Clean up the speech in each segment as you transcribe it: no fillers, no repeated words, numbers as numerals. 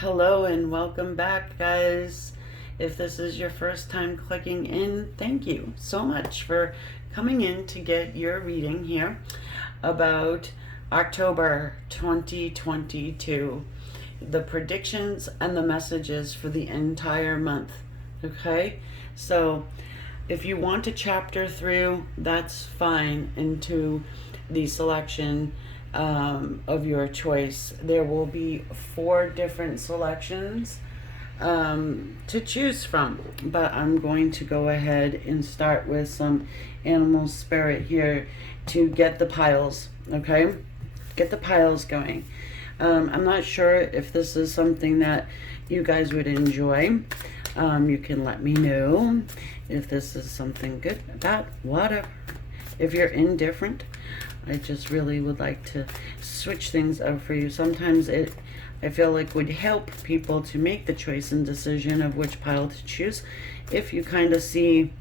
Hello and welcome back, guys. If this is your first time clicking in, thank you so much for coming in to get your reading here about October 2022, the predictions and the messages for the entire month. Okay, so if you want to chapter through, that's fine, into the selection of your choice. There will be 4 different selections to choose from, but I'm going to go ahead and start with some animal spirit here to get the piles. Okay, get the piles going. I'm not sure if this is something that you guys would enjoy. You can let me know if this is something good, bad, whatever. If you're indifferent, I just really would like to switch things up for you. Sometimes I feel like would help people to make the choice and decision of which pile to choose if you kind of see,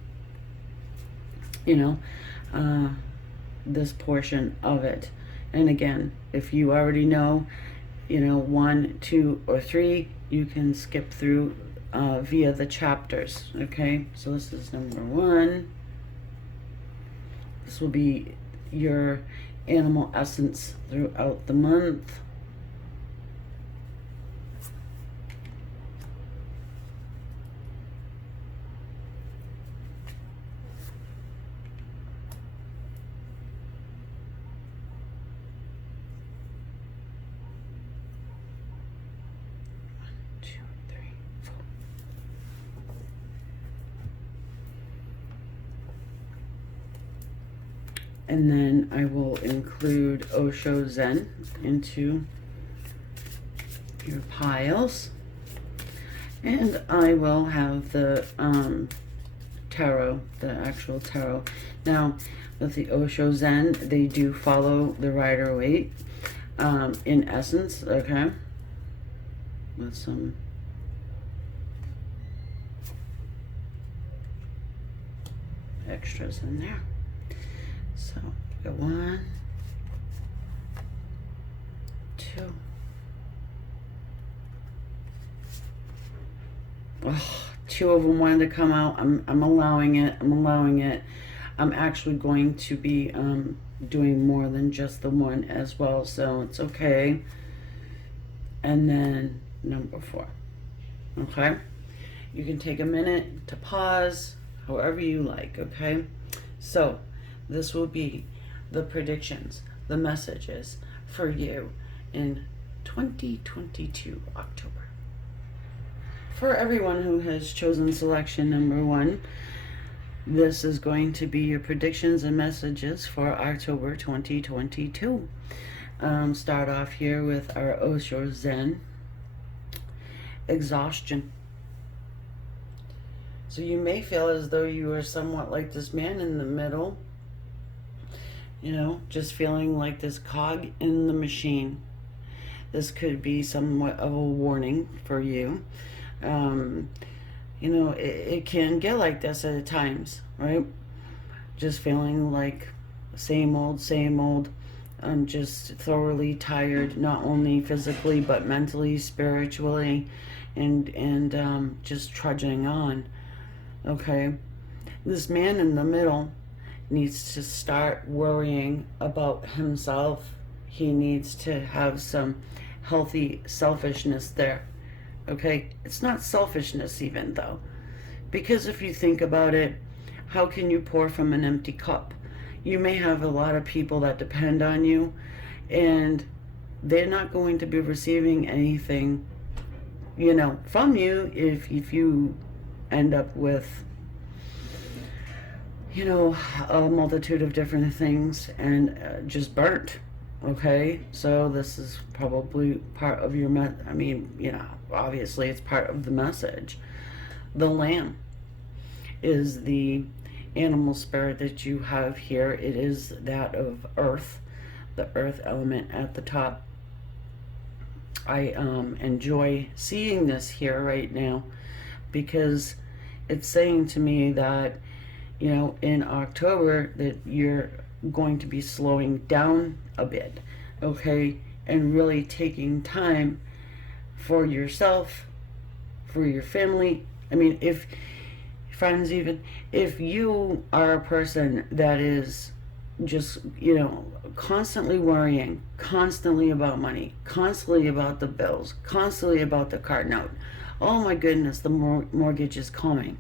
this portion of it. And again, if you already know, 1, 2, or 3, you can skip through via the chapters. Okay, so this is number 1. This will be your animal essence throughout the month. And then I will include Osho Zen into your piles. And I will have the tarot, the actual tarot. Now, with the Osho Zen, they do follow the Rider-Waite in essence, okay? With some extras in there. So, got 1, 2. Oh, 2 of them wanted to come out. I'm allowing it. I'm actually going to be doing more than just the 1 as well, so it's okay. And then number 4. Okay? You can take a minute to pause, however you like, okay? So, this will be the predictions, the messages for you in 2022 October. For everyone who has chosen selection number 1, this is going to be your predictions and messages for October 2022. Start off here with our Osho Zen. Exhaustion. So you may feel as though you are somewhat like this man in the middle, just feeling like this cog in the machine. This could be somewhat of a warning for you. It can get like this at times, right? Just feeling like same old. I'm just thoroughly tired, not only physically, but mentally, spiritually, and just trudging on, okay? This man in the middle needs to start worrying about himself. He needs to have some healthy selfishness there. Okay? It's not selfishness even though. Because if you think about it, how can you pour from an empty cup? You may have a lot of people that depend on you, and they're not going to be receiving anything, from you if you end up with a multitude of different things and just burnt. Okay, so this is probably part of your obviously it's part of the message. The lamb is the animal spirit that you have here. It is that of earth, the earth element at the top. I enjoy seeing this here right now because it's saying to me that in October that you're going to be slowing down a bit, okay, and really taking time for yourself, for your family. I mean, if friends, even if you are a person that is just, constantly worrying, constantly about money, constantly about the bills, constantly about the car note, oh my goodness, the mortgage is coming,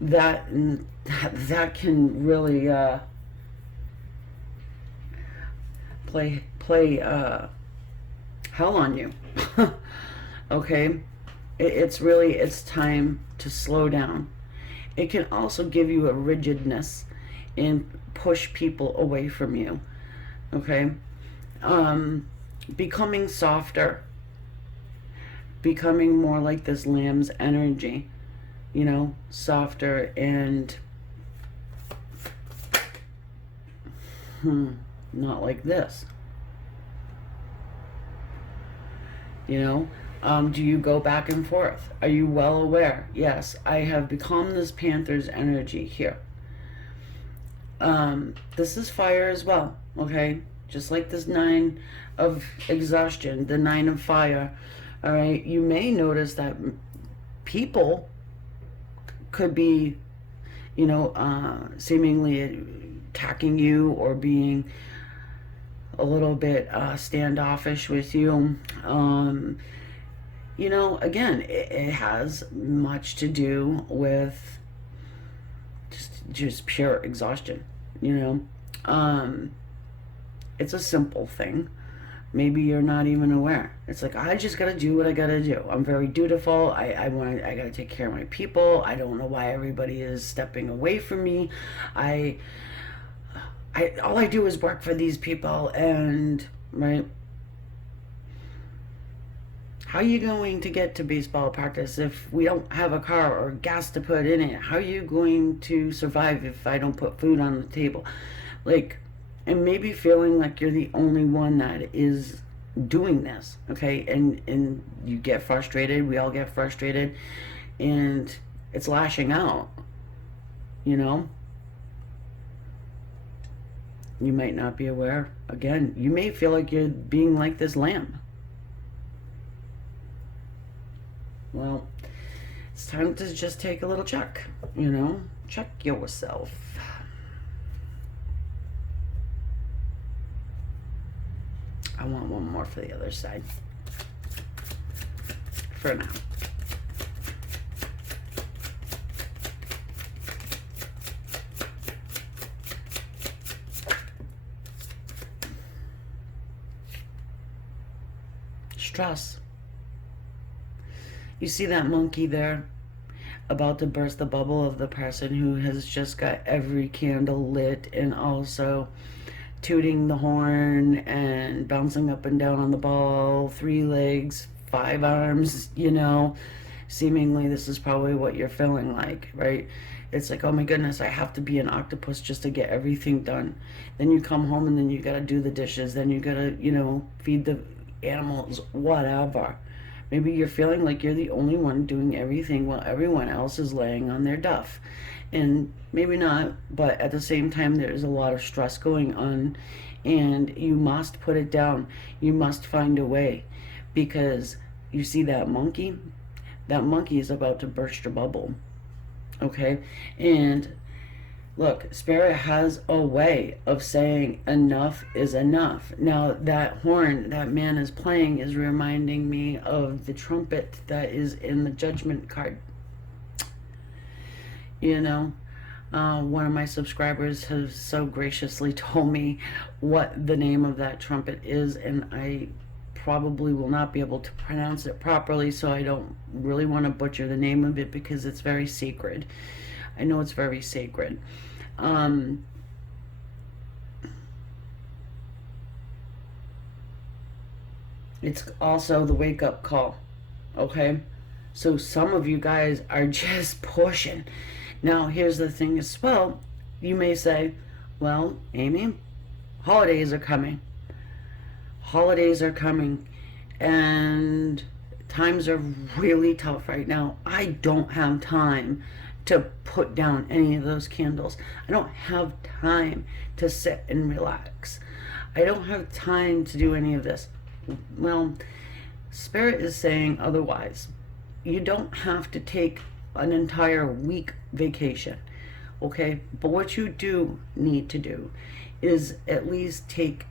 that that can really play hell on you. Okay, it's time to slow down. It can also give you a rigidness and push people away from you. Okay, becoming softer, becoming more like this lamb's energy, softer and not like this. Do you go back and forth? Are you well aware? Yes, I have become this Panther's energy here. This is fire as well, okay? Just like this 9 of exhaustion, the 9 of fire, all right? You may notice that people could be, seemingly attacking you or being a little bit standoffish with you. Again, it has much to do with just pure exhaustion. It's a simple thing. Maybe you're not even aware. It's like, I just gotta do what I gotta do. I'm very dutiful. I gotta take care of my people. I don't know why everybody is stepping away from me. All I do is work for these people, and right. How are you going to get to baseball practice if we don't have a car or gas to put in it? How are you going to survive if I don't put food on the table? And maybe feeling like you're the only one that is doing this, okay? And you get frustrated. We all get frustrated, and it's lashing out. You might not be aware. Again, you may feel like you're being like this lamb. Well, it's time to just take a little check, check yourself. I want one more for the other side for now. Stress. You see that monkey there about to burst the bubble of the person who has just got every candle lit and also tooting the horn and bouncing up and down on the ball, 3 legs, 5 arms, seemingly this is probably what you're feeling like, right? It's like, oh my goodness, I have to be an octopus just to get everything done. Then you come home and then you gotta do the dishes, then you gotta, feed the animals, whatever. Maybe you're feeling like you're the only one doing everything while everyone else is laying on their duff. And maybe not, but at the same time, there's a lot of stress going on, and you must put it down. You must find a way, because you see that monkey is about to burst your bubble, okay? And look, Spirit has a way of saying enough is enough. Now, that horn that man is playing is reminding me of the trumpet that is in the Judgment card. One of my subscribers has so graciously told me what the name of that trumpet is, and I probably will not be able to pronounce it properly, so I don't really want to butcher the name of it because it's very sacred. I know it's very sacred. It's also the wake-up call, okay? So some of you guys are just pushing. Now, here's the thing as well. You may say, well, Amy, holidays are coming. Holidays are coming, and times are really tough right now. I don't have time to put down any of those candles. I don't have time to sit and relax. I don't have time to do any of this. Well, Spirit is saying otherwise. You don't have to take an entire week vacation, okay? But what you do need to do is at least take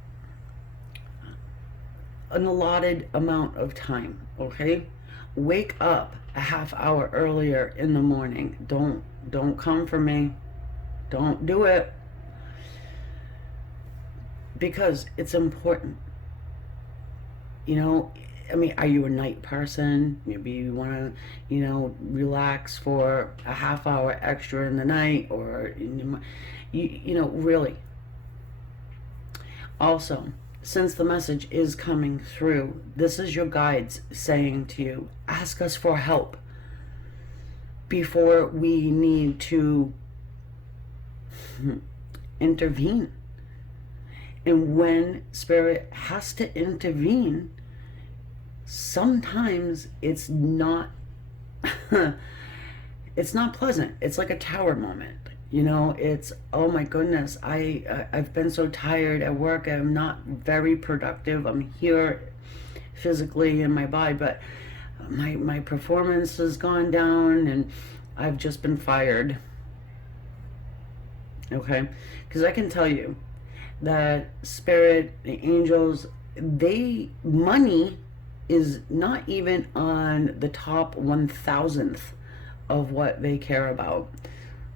an allotted amount of time, okay? Wake up a half hour earlier in the morning. Don't come for me. Don't do it. Because it's important. You know, I mean, are you a night person? Maybe you want to, relax for a half hour extra in the night, or, really. Also, since the message is coming through, this is your guides saying to you, ask us for help before we need to intervene. And when Spirit has to intervene, sometimes it's not it's not pleasant. It's like a tower moment. It's, oh my goodness, I've been so tired at work. I'm not very productive. I'm here physically in my body, but my performance has gone down and I've just been fired. Okay? Because I can tell you that Spirit, the angels, money is not even on the top 1,000th of what they care about.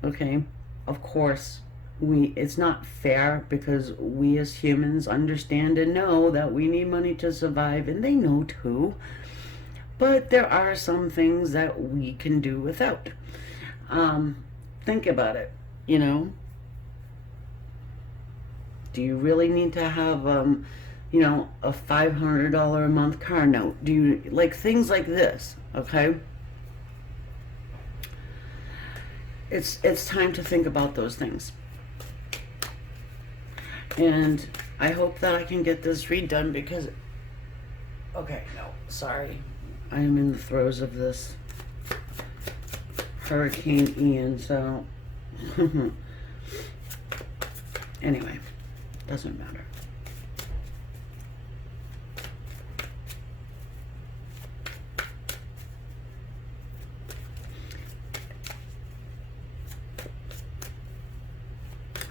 Okay? Of course, it's not fair, because we as humans understand and know that we need money to survive, and they know too. But there are some things that we can do without. Think about it, Do you really need to have, a $500 a month car note? Do you, like, things like this, okay? It's time to think about those things. And I hope that I can get this read done, because, okay, no, sorry. I am in the throes of this Hurricane Ian, so anyway, doesn't matter.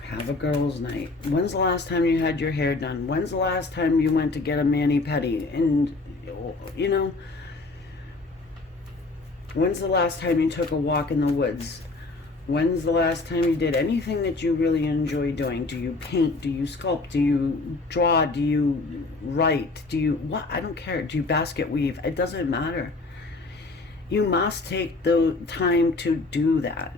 Have a girls' night. When's the last time you had your hair done? When's the last time you went to get a mani-pedi? And, when's the last time you took a walk in the woods? When's the last time you did anything that you really enjoy doing? Do you paint? Do you sculpt? Do you draw? Do you write? What? I don't care. Do you basket weave? It doesn't matter. You must take the time to do that.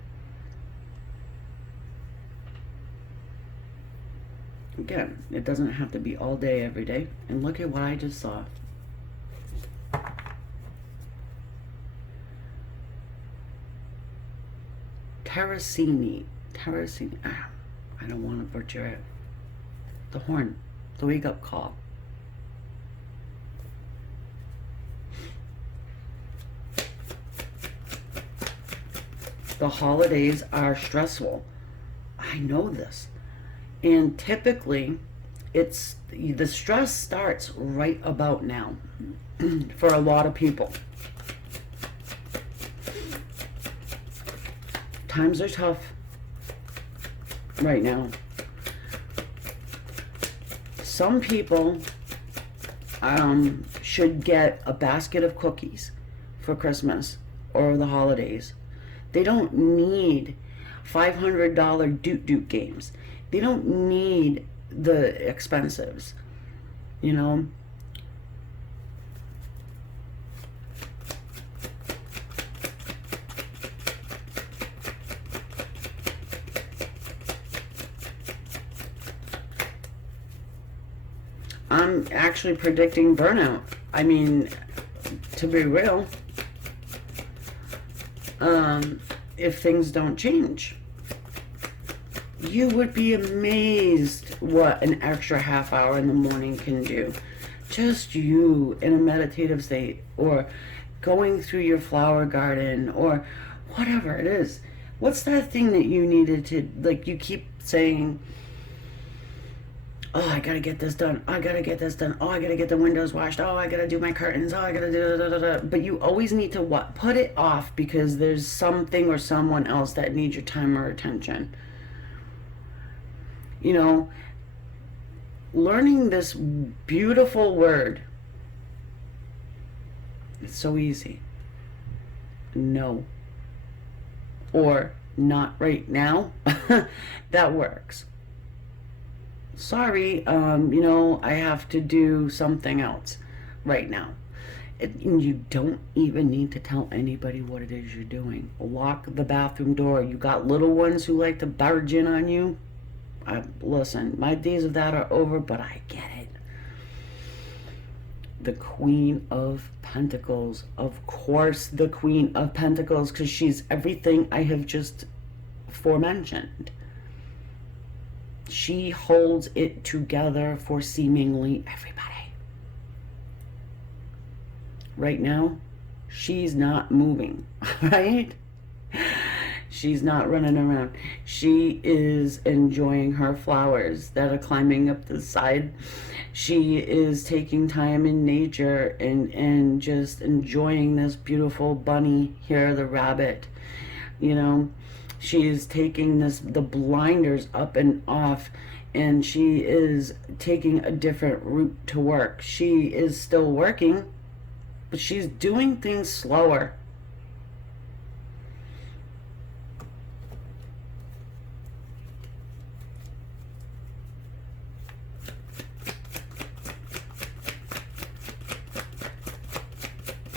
Again, it doesn't have to be all day, every day. And look at what I just saw. Terracini. I don't want to butcher it. The horn. The wake-up call. The holidays are stressful. I know this. And typically, the stress starts right about now for a lot of people. Times are tough right now. Some people should get a basket of cookies for Christmas or the holidays. They don't need $500 doot games. They don't need the expensives, I'm actually predicting burnout. I mean, to be real, if things don't change. You would be amazed what an extra half hour in the morning can do. Just you in a meditative state, or going through your flower garden, or whatever it is. What's that thing that you needed to, like, you keep saying, oh, I gotta get this done. I gotta get this done. Oh, I gotta get the windows washed. Oh, I gotta do my curtains. Oh, I gotta do da, da, da, da. But you always need to what? Put it off because there's something or someone else that needs your time or attention. You know, learning this beautiful word, it's so easy. No. Or not right now. That works. Sorry, I have to do something else right now. And you don't even need to tell anybody what it is you're doing. Lock the bathroom door. You got little ones who like to barge in on you. Listen, my days of that are over, but I get it. The Queen of Pentacles. Of course, the Queen of Pentacles, because she's everything I have just forementioned. She holds it together for seemingly everybody. Right now, she's not moving, right? She's not running around. She is enjoying her flowers that are climbing up the side. She is taking time in nature and just enjoying this beautiful bunny here, the rabbit. She is taking the blinders up and off, and she is taking a different route to work. She is still working, but she's doing things slower.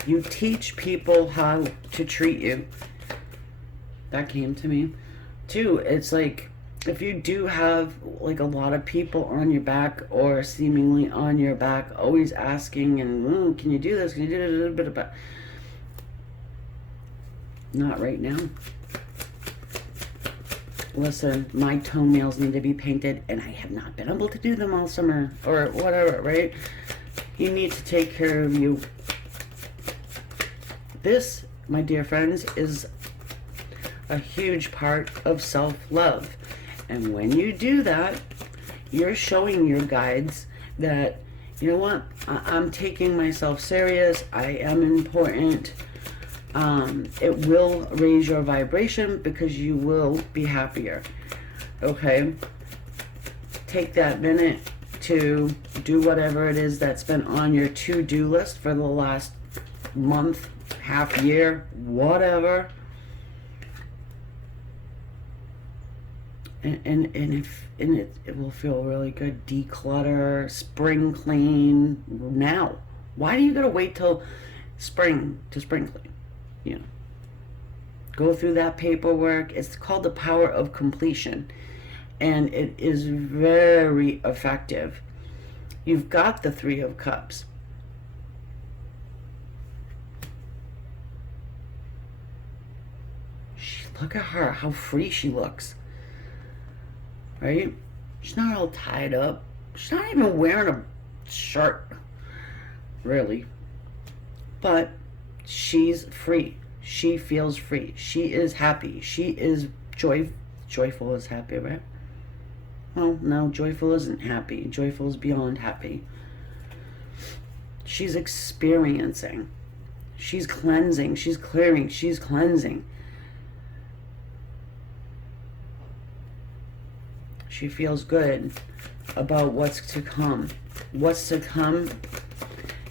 You teach people how to treat you. That came to me too. It's like, if you do have like a lot of people on your back or seemingly on your back, always asking and can you do this, can you do a little bit about, not right now. Listen, my toenails need to be painted and I have not been able to do them all summer or whatever, right? You need to take care of you. This, my dear friends, is a huge part of self-love. And when you do that, you're showing your guides that, you know what, I'm taking myself serious, I am important. It will raise your vibration because you will be happier. Okay? Take that minute to do whatever it is that's been on your to-do list for the last month, half year, whatever. And it will feel really good. Declutter, spring clean now. Why do you gotta wait till spring to spring clean? Go through that paperwork. It's called the power of completion, and it is very effective. You've got the Three of Cups. Look at her, how free she looks. Right? She's not all tied up. She's not even wearing a shirt, really. But she's free. She feels free. She is happy. She is joyful is happy, right? Well, no, joyful isn't happy. Joyful is beyond happy. She's experiencing. She's cleansing. She's clearing. She's cleansing. She feels good about what's to come. What's to come,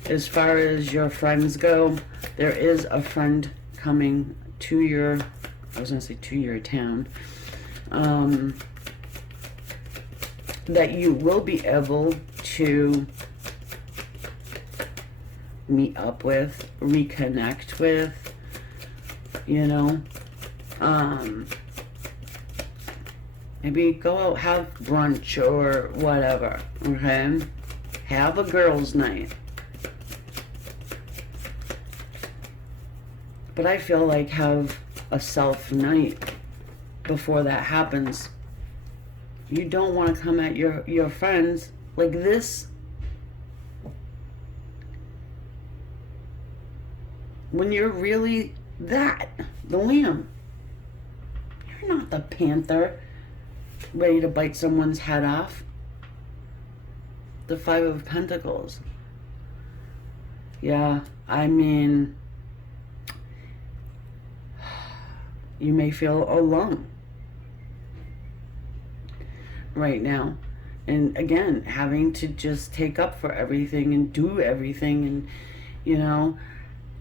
as far as your friends go, there is a friend coming to your, to your town, that you will be able to meet up with, reconnect with, maybe go out, have brunch or whatever, okay? Have a girls' night. But I feel like have a self night before that happens. You don't want to come at your friends like this. When you're really that, the lamb. You're not the panther ready to bite someone's head off. the Five of Pentacles. Yeah, I mean, you may feel alone right now. And again, having to just take up for everything and do everything. And, you know,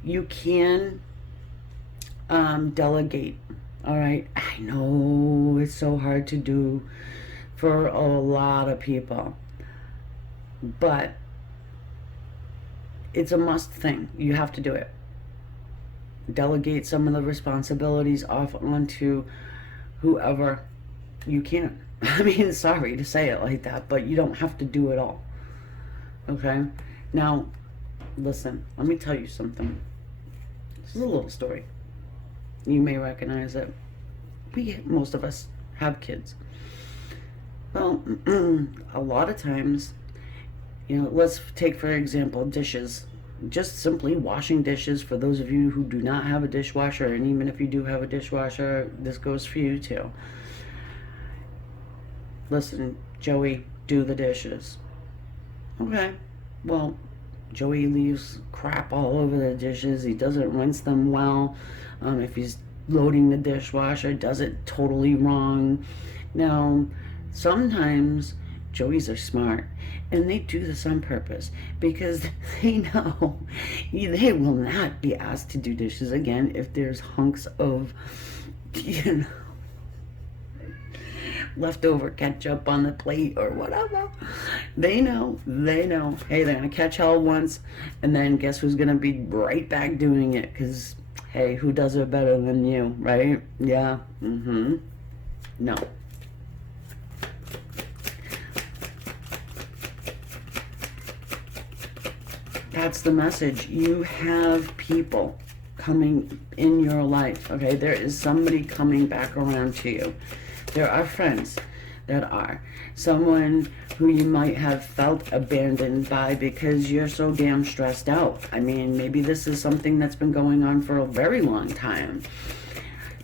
you can delegate. All right. I know it's so hard to do for a lot of people, but it's a must thing. You have to do it. Delegate some of the responsibilities off onto whoever you can. I mean, sorry to say it like that, but you don't have to do it all. Okay? Now, listen, let me tell you something. This is a little story. You may recognize it. Most of us have kids. Well, a lot of times, you know, let's take, for example, dishes. Just simply washing dishes, for those of you who do not have a dishwasher, and even if you do have a dishwasher, this goes for you too. Listen, Joey, do the dishes. Okay, well, Joey leaves crap all over the dishes. He doesn't rinse them well. If he's loading the dishwasher, does it totally wrong. Now, sometimes Joeys are smart, and they do this on purpose because they know they will not be asked to do dishes again if there's hunks of, you know, leftover ketchup on the plate or whatever. They know, hey, they're gonna catch hell once, and then guess who's gonna be right back doing it? Because, hey, who does it better than you, right? Yeah, no. That's the message. You have people coming in your life, okay? There is somebody coming back around to you. There are friends that are. Someone who you might have felt abandoned by because you're so damn stressed out. I mean, maybe this is something that's been going on for a very long time.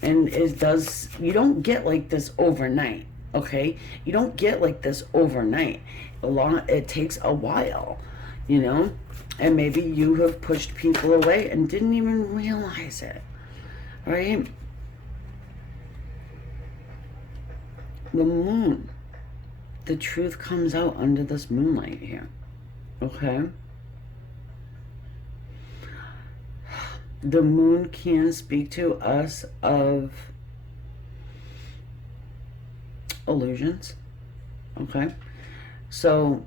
And you don't get like this overnight, okay? You don't get like this overnight. It takes a while, you know? And maybe you have pushed people away and didn't even realize it, right? The moon, the truth comes out under this moonlight here, okay? The moon can speak to us of illusions, okay? So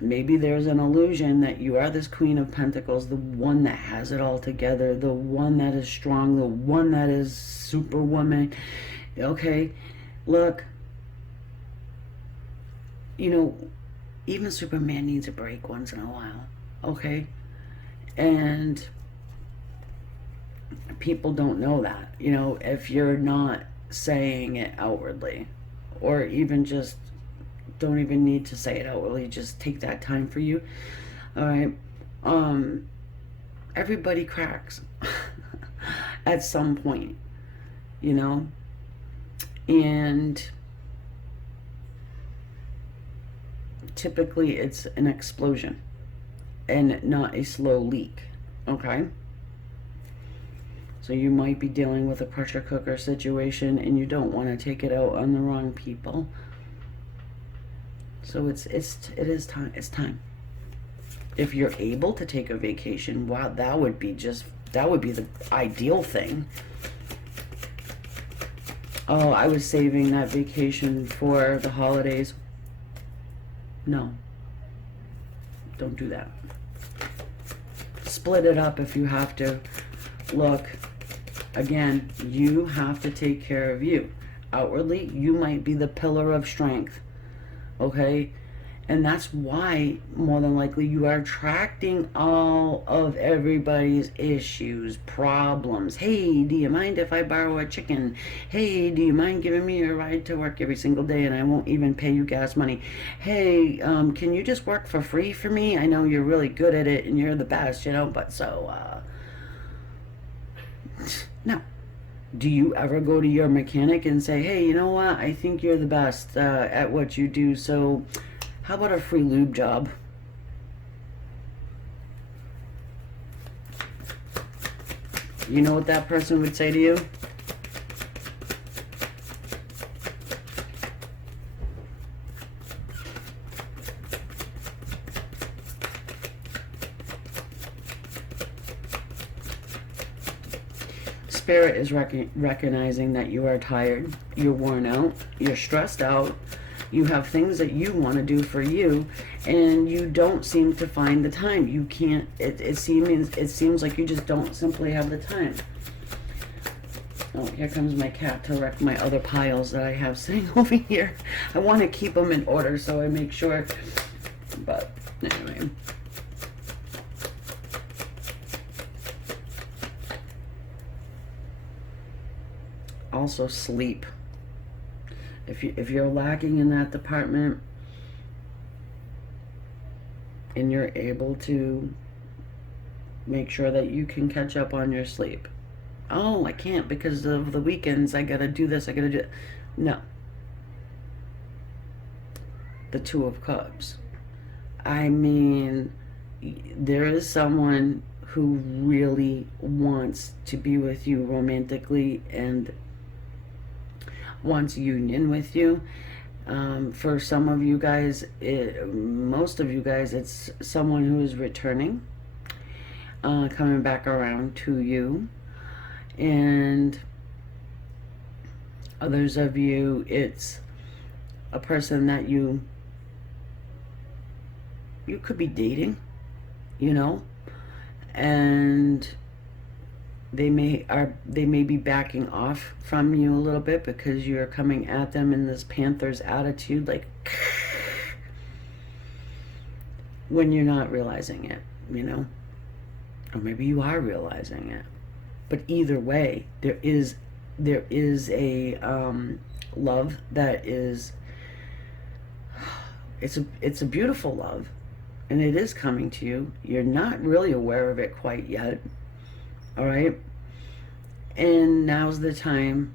maybe there's an illusion that you are this Queen of Pentacles, the one that has it all together, the one that is strong, the one that is superwoman, okay? Look, you know, even Superman needs a break once in a while, okay? And people don't know that, you know, if you're not saying it outwardly, or even just don't even need to say it outwardly, just take that time for you. All right, everybody cracks at some point, you know, and typically it's an explosion and not a slow leak, okay? So you might be dealing with a pressure cooker situation and you don't want to take it out on the wrong people. So it is time. It's time. If you're able to take a vacation, wow, that would be the ideal thing. Oh, I was saving that vacation for the holidays. No. Don't do that. Split it up if you have to. Look, again, you have to take care of you. Outwardly, you might be the pillar of strength. Okay? And that's why, more than likely, you are attracting all of everybody's issues, problems. Hey, do you mind if I borrow a chicken? Hey, do you mind giving me a ride to work every single day and I won't even pay you gas money? Hey, can you just work for free for me? I know you're really good at it and you're the best, you know, but so, no. Do you ever go to your mechanic and say, hey, you know what? I think you're the best at what you do, so how about a free lube job? You know what that person would say to you? Spirit is recognizing that you are tired, you're worn out, you're stressed out, you have things that you want to do for you, and you don't seem to find the time. You can't, it seems like you just don't simply have the time. Oh, here comes my cat to wreck my other piles that I have sitting over here. I want to keep them in order, so I make sure, but anyway. Also sleep. If you're lacking in that department and you're able to make sure that you can catch up on your sleep. Oh, I can't because of the weekends. I gotta do this. I gotta do it. No. The Two of Cups. I mean, there is someone who really wants to be with you romantically and wants union with you. For some of you guys, most of you guys, it's someone who is returning, coming back around to you. And others of you, it's a person that you could be dating, you know, and they may be backing off from you a little bit because you're coming at them in this panther's attitude, like when you're not realizing it, you know, or maybe you are realizing it. But either way, there is a love that is, it's a beautiful love, and it is coming to you. You're not really aware of it quite yet. All right, and now's the time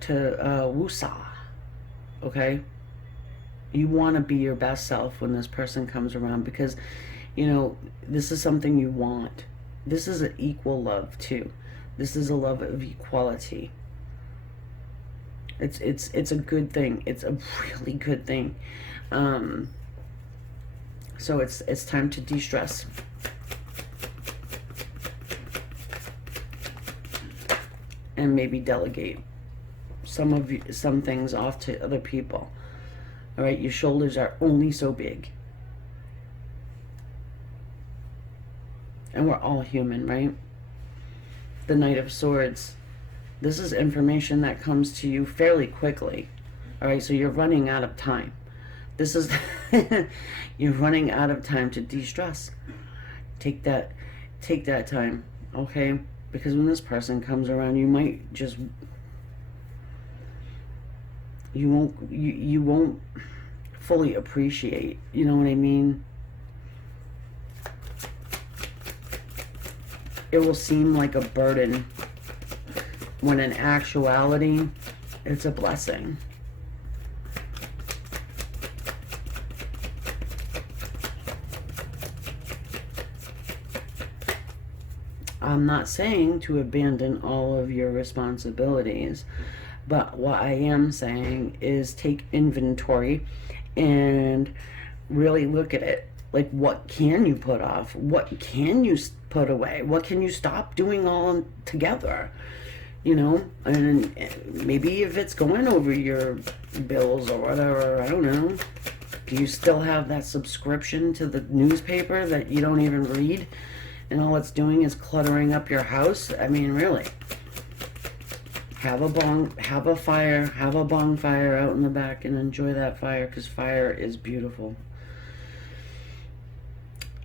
to woosah. Okay, you want to be your best self when this person comes around, because you know this is something you want. This is an equal love too. This is a love of equality. It's a good thing. It's a really good thing. So it's time to de-stress. And maybe delegate some things off to other people. All right, your shoulders are only so big. And we're all human, right? The Knight of Swords. This is information that comes to you fairly quickly. All right, so you're running out of time. This is, you're running out of time to de-stress. Take that time, okay? Because when this person comes around, you might just, you won't fully appreciate, you know what I mean? It will seem like a burden when in actuality, it's a blessing. I'm not saying to abandon all of your responsibilities, but what I am saying is take inventory and really look at it. Like, what can you put off? What can you put away? What can you stop doing all together? You know, and maybe if it's going over your bills or whatever, I don't know. Do you still have that subscription to the newspaper that you don't even read? And all it's doing is cluttering up your house? I mean, really. Have a bonfire out in the back and enjoy that fire, because fire is beautiful.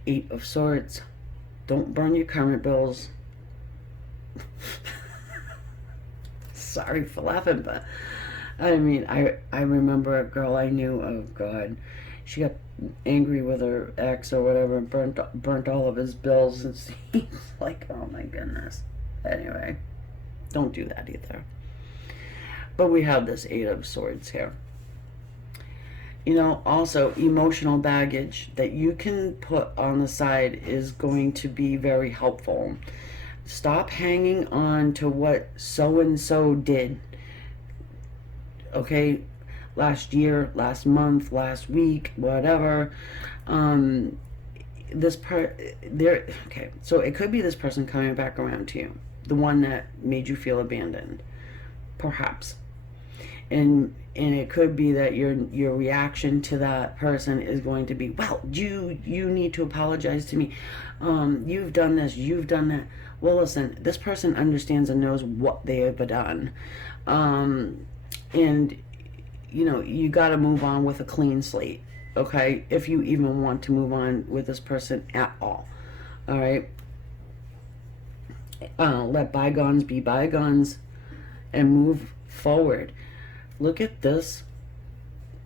8 of Swords. Don't burn your current bills. Sorry for laughing, but I mean, I remember a girl I knew, oh God, she got angry with her ex or whatever and burnt all of his bills, and he's like, oh my goodness. Anyway, don't do that either. But we have this 8 of Swords here. You know, also emotional baggage that you can put on the side is going to be very helpful. Stop hanging on to what so and so did. Okay, last year, last month, last week, whatever. This part there. Okay, so it could be this person coming back around to you, the one that made you feel abandoned, perhaps. And it could be that your reaction to that person is going to be, well, you need to apologize to me. You've done this, you've done that. Well, listen, this person understands and knows what they have done, and you know, you got to move on with a clean slate. Okay, if you even want to move on with this person at all. All right. Let bygones be bygones and move forward. Look at this,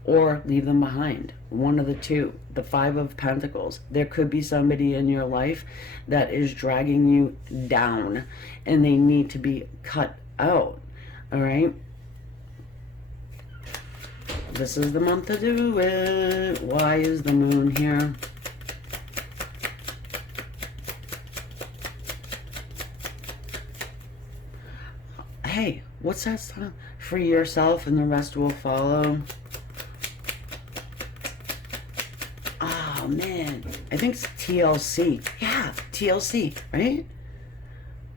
or leave them behind. One of the two. The Five of Pentacles. There could be somebody in your life that is dragging you down, and they need to be cut out. All right? This is the month to do it. Why is the moon here? Hey, what's that song? Free yourself and the rest will follow. Oh, man. I think it's TLC. Yeah, TLC, right?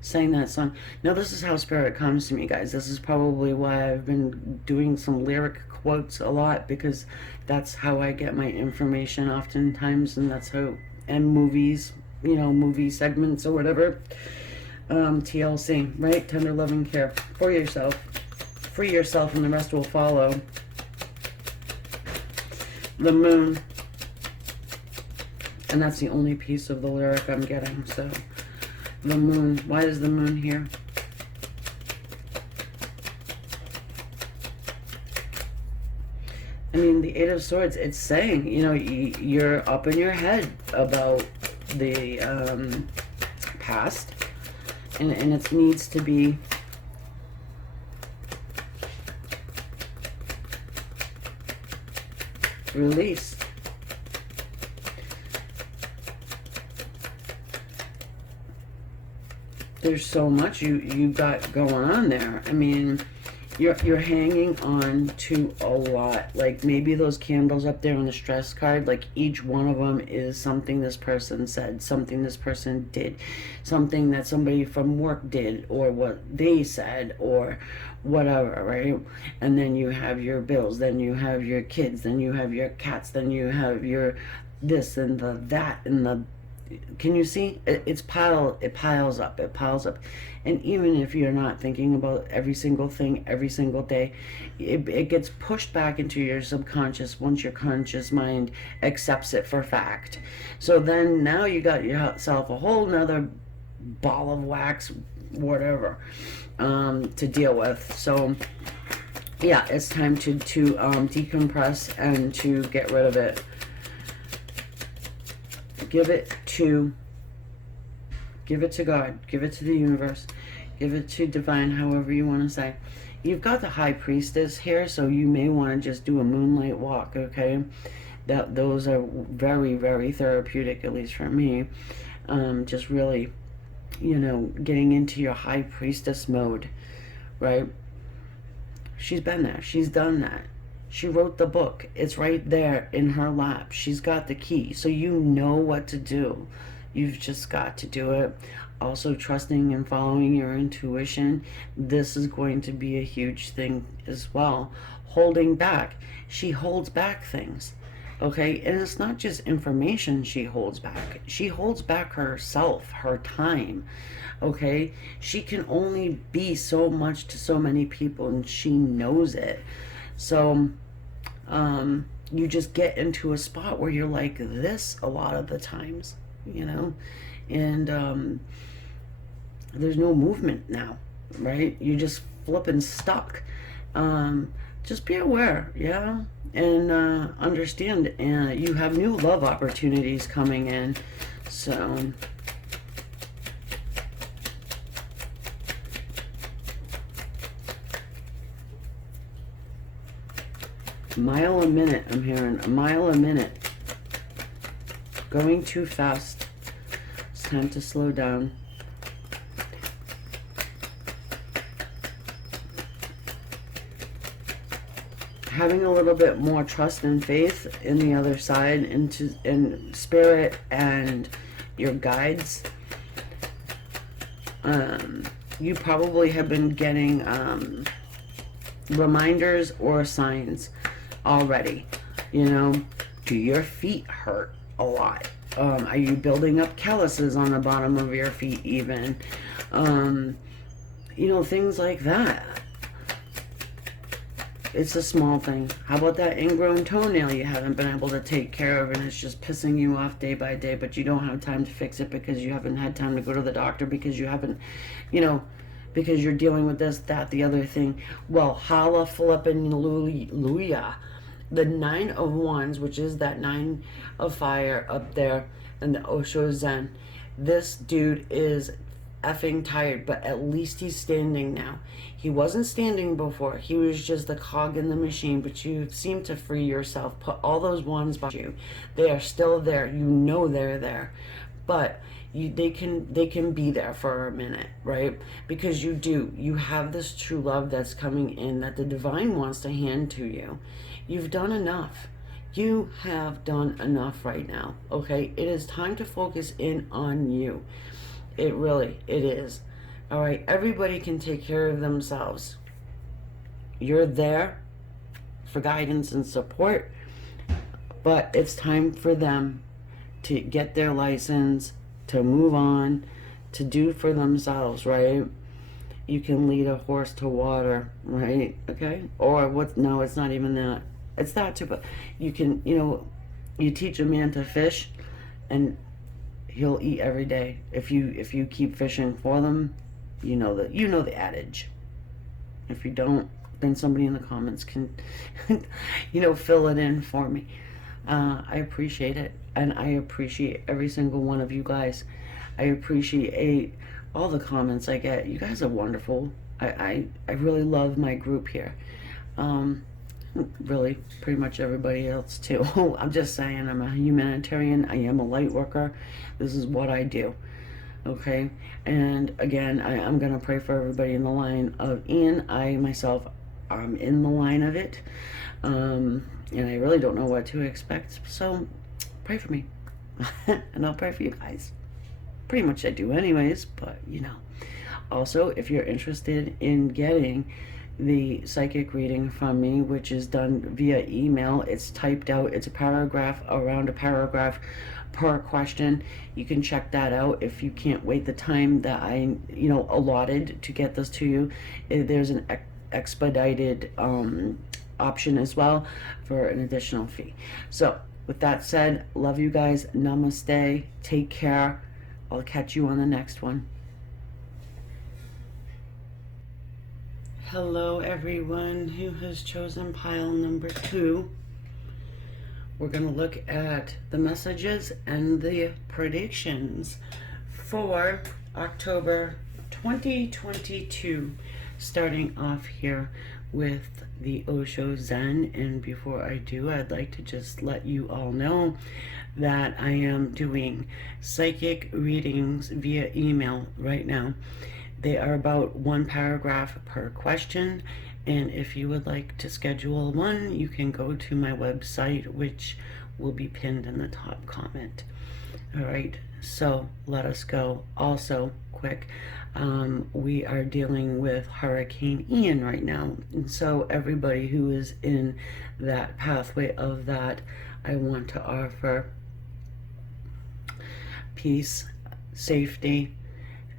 Sang that song. Now, this is how spirit comes to me, guys. This is probably why I've been doing some lyric quotes a lot, because that's how I get my information oftentimes, and that's how, and movies, you know, movie segments or whatever. TLC, right? Tender loving care for yourself. Free yourself and the rest will follow. The moon. And that's the only piece of the lyric I'm getting. So, the moon. Why is the moon here? I mean, the Eight of Swords, it's saying, you know, you're up in your head about the past. And it needs to be released. There's so much you got going on there. I mean, you're hanging on to a lot. Like, maybe those candles up there on the stress card, like each one of them is something this person said, something this person did, something that somebody from work did, or what they said, or whatever, right? And then you have your bills, then you have your kids, then you have your cats, then you have your this and the that and the, can you see? It piles up. And even if you're not thinking about every single thing every single day, it gets pushed back into your subconscious once your conscious mind accepts it for fact. So then now you got yourself a whole nother ball of wax, whatever, to deal with. So yeah, it's time to decompress and to get rid of it. Give it to God. Give it to the universe. Give it to divine, however you want to say. You've got the High Priestess here, so you may want to just do a moonlight walk, okay? Those are very, very therapeutic, at least for me. Just really, you know, getting into your High Priestess mode, right? She's been there. She's done that. She wrote the book. It's right there in her lap. She's got the key. So you know what to do. You've just got to do it. Also, trusting and following your intuition. This is going to be a huge thing as well. Holding back. She holds back things. Okay? And it's not just information she holds back. She holds back herself, her time. Okay? She can only be so much to so many people, and she knows it. So, you just get into a spot where you're like this a lot of the times, you know, and there's no movement now, right? You're just flipping stuck. Just be aware, yeah, and understand, you have new love opportunities coming in, so... Mile a minute, I'm hearing. A mile a minute. Going too fast. It's time to slow down. Having a little bit more trust and faith in the other side, in spirit and your guides. You probably have been getting reminders or signs already. You know, do your feet hurt a lot? Are you building up calluses on the bottom of your feet even? You know, things like that. It's a small thing. How about that ingrown toenail you haven't been able to take care of and it's just pissing you off day by day, but you don't have time to fix it because you haven't had time to go to the doctor, because you haven't, you know, because you're dealing with this, that, the other thing. Well, holla flippin' hallelujah. The 9 of Wands, which is that 9 of fire up there in the Osho Zen. This dude is effing tired, but at least he's standing now. He wasn't standing before. He was just a cog in the machine, but you seem to free yourself. Put all those wands by you. They are still there. You know they're there. But they can be there for a minute, right? Because you have this true love that's coming in that the divine wants to hand to you. You've done enough. You have done enough right now, okay? It is time to focus in on you. It is. All right, everybody can take care of themselves. You're there for guidance and support, but it's time for them to get their license, to move on, to do for themselves, right? You can lead a horse to water, right? Okay? Or what? No, it's not even that. It's that too, but you can, you know, you teach a man to fish and he'll eat every day. If you keep fishing for them, you know the adage. If you don't, then somebody in the comments can you know, fill it in for me. I appreciate it, and I appreciate every single one of you guys. I appreciate all the comments I get. You guys are wonderful. I really love my group here. Really, pretty much everybody else too. I'm just saying, I'm a humanitarian. I am a light worker. This is what I do. Okay, and again, I'm gonna pray for everybody in the line of Ian. I myself, I'm in the line of it, and I really don't know what to expect. So, pray for me, and I'll pray for you guys. Pretty much I do, anyways. But you know, also if you're interested in getting the psychic reading from me, which is done via email, it's typed out. It's a paragraph, around a paragraph per question. You can check that out if you can't wait the time that I, you know, allotted to get this to you. There's an expedited option as well for an additional fee. So with that said, love you guys. Namaste. Take care. I'll catch you on the next one. Hello everyone who has chosen pile number 2. We're going to look at the messages and the predictions for October 2022, starting off here with the Osho Zen. And before I do, I'd like to just let you all know that I am doing psychic readings via email right now. They are about 1 paragraph per question, and if you would like to schedule one, you can go to my website, which will be pinned in the top comment. All right, so let us go. Also, quick, we are dealing with Hurricane Ian right now, and so everybody who is in that pathway of that, I want to offer peace, safety,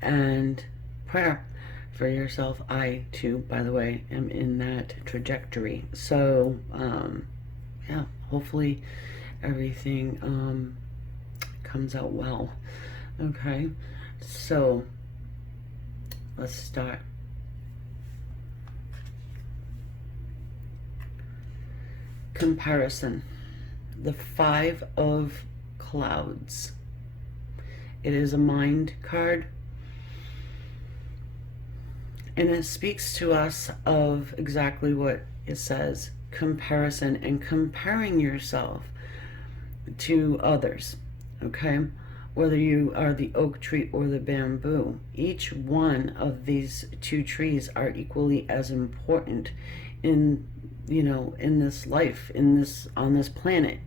and prayer for yourself. I too, by the way, am in that trajectory. So yeah, hopefully everything comes out well. Okay, so let's start. Comparison. The 5 of Clouds. It is a mind card, and it speaks to us of exactly what it says. comparison and comparing yourself to others, okay? Whether you are the oak tree or the bamboo, each one of these two trees are equally as important in, in this life, on this planet.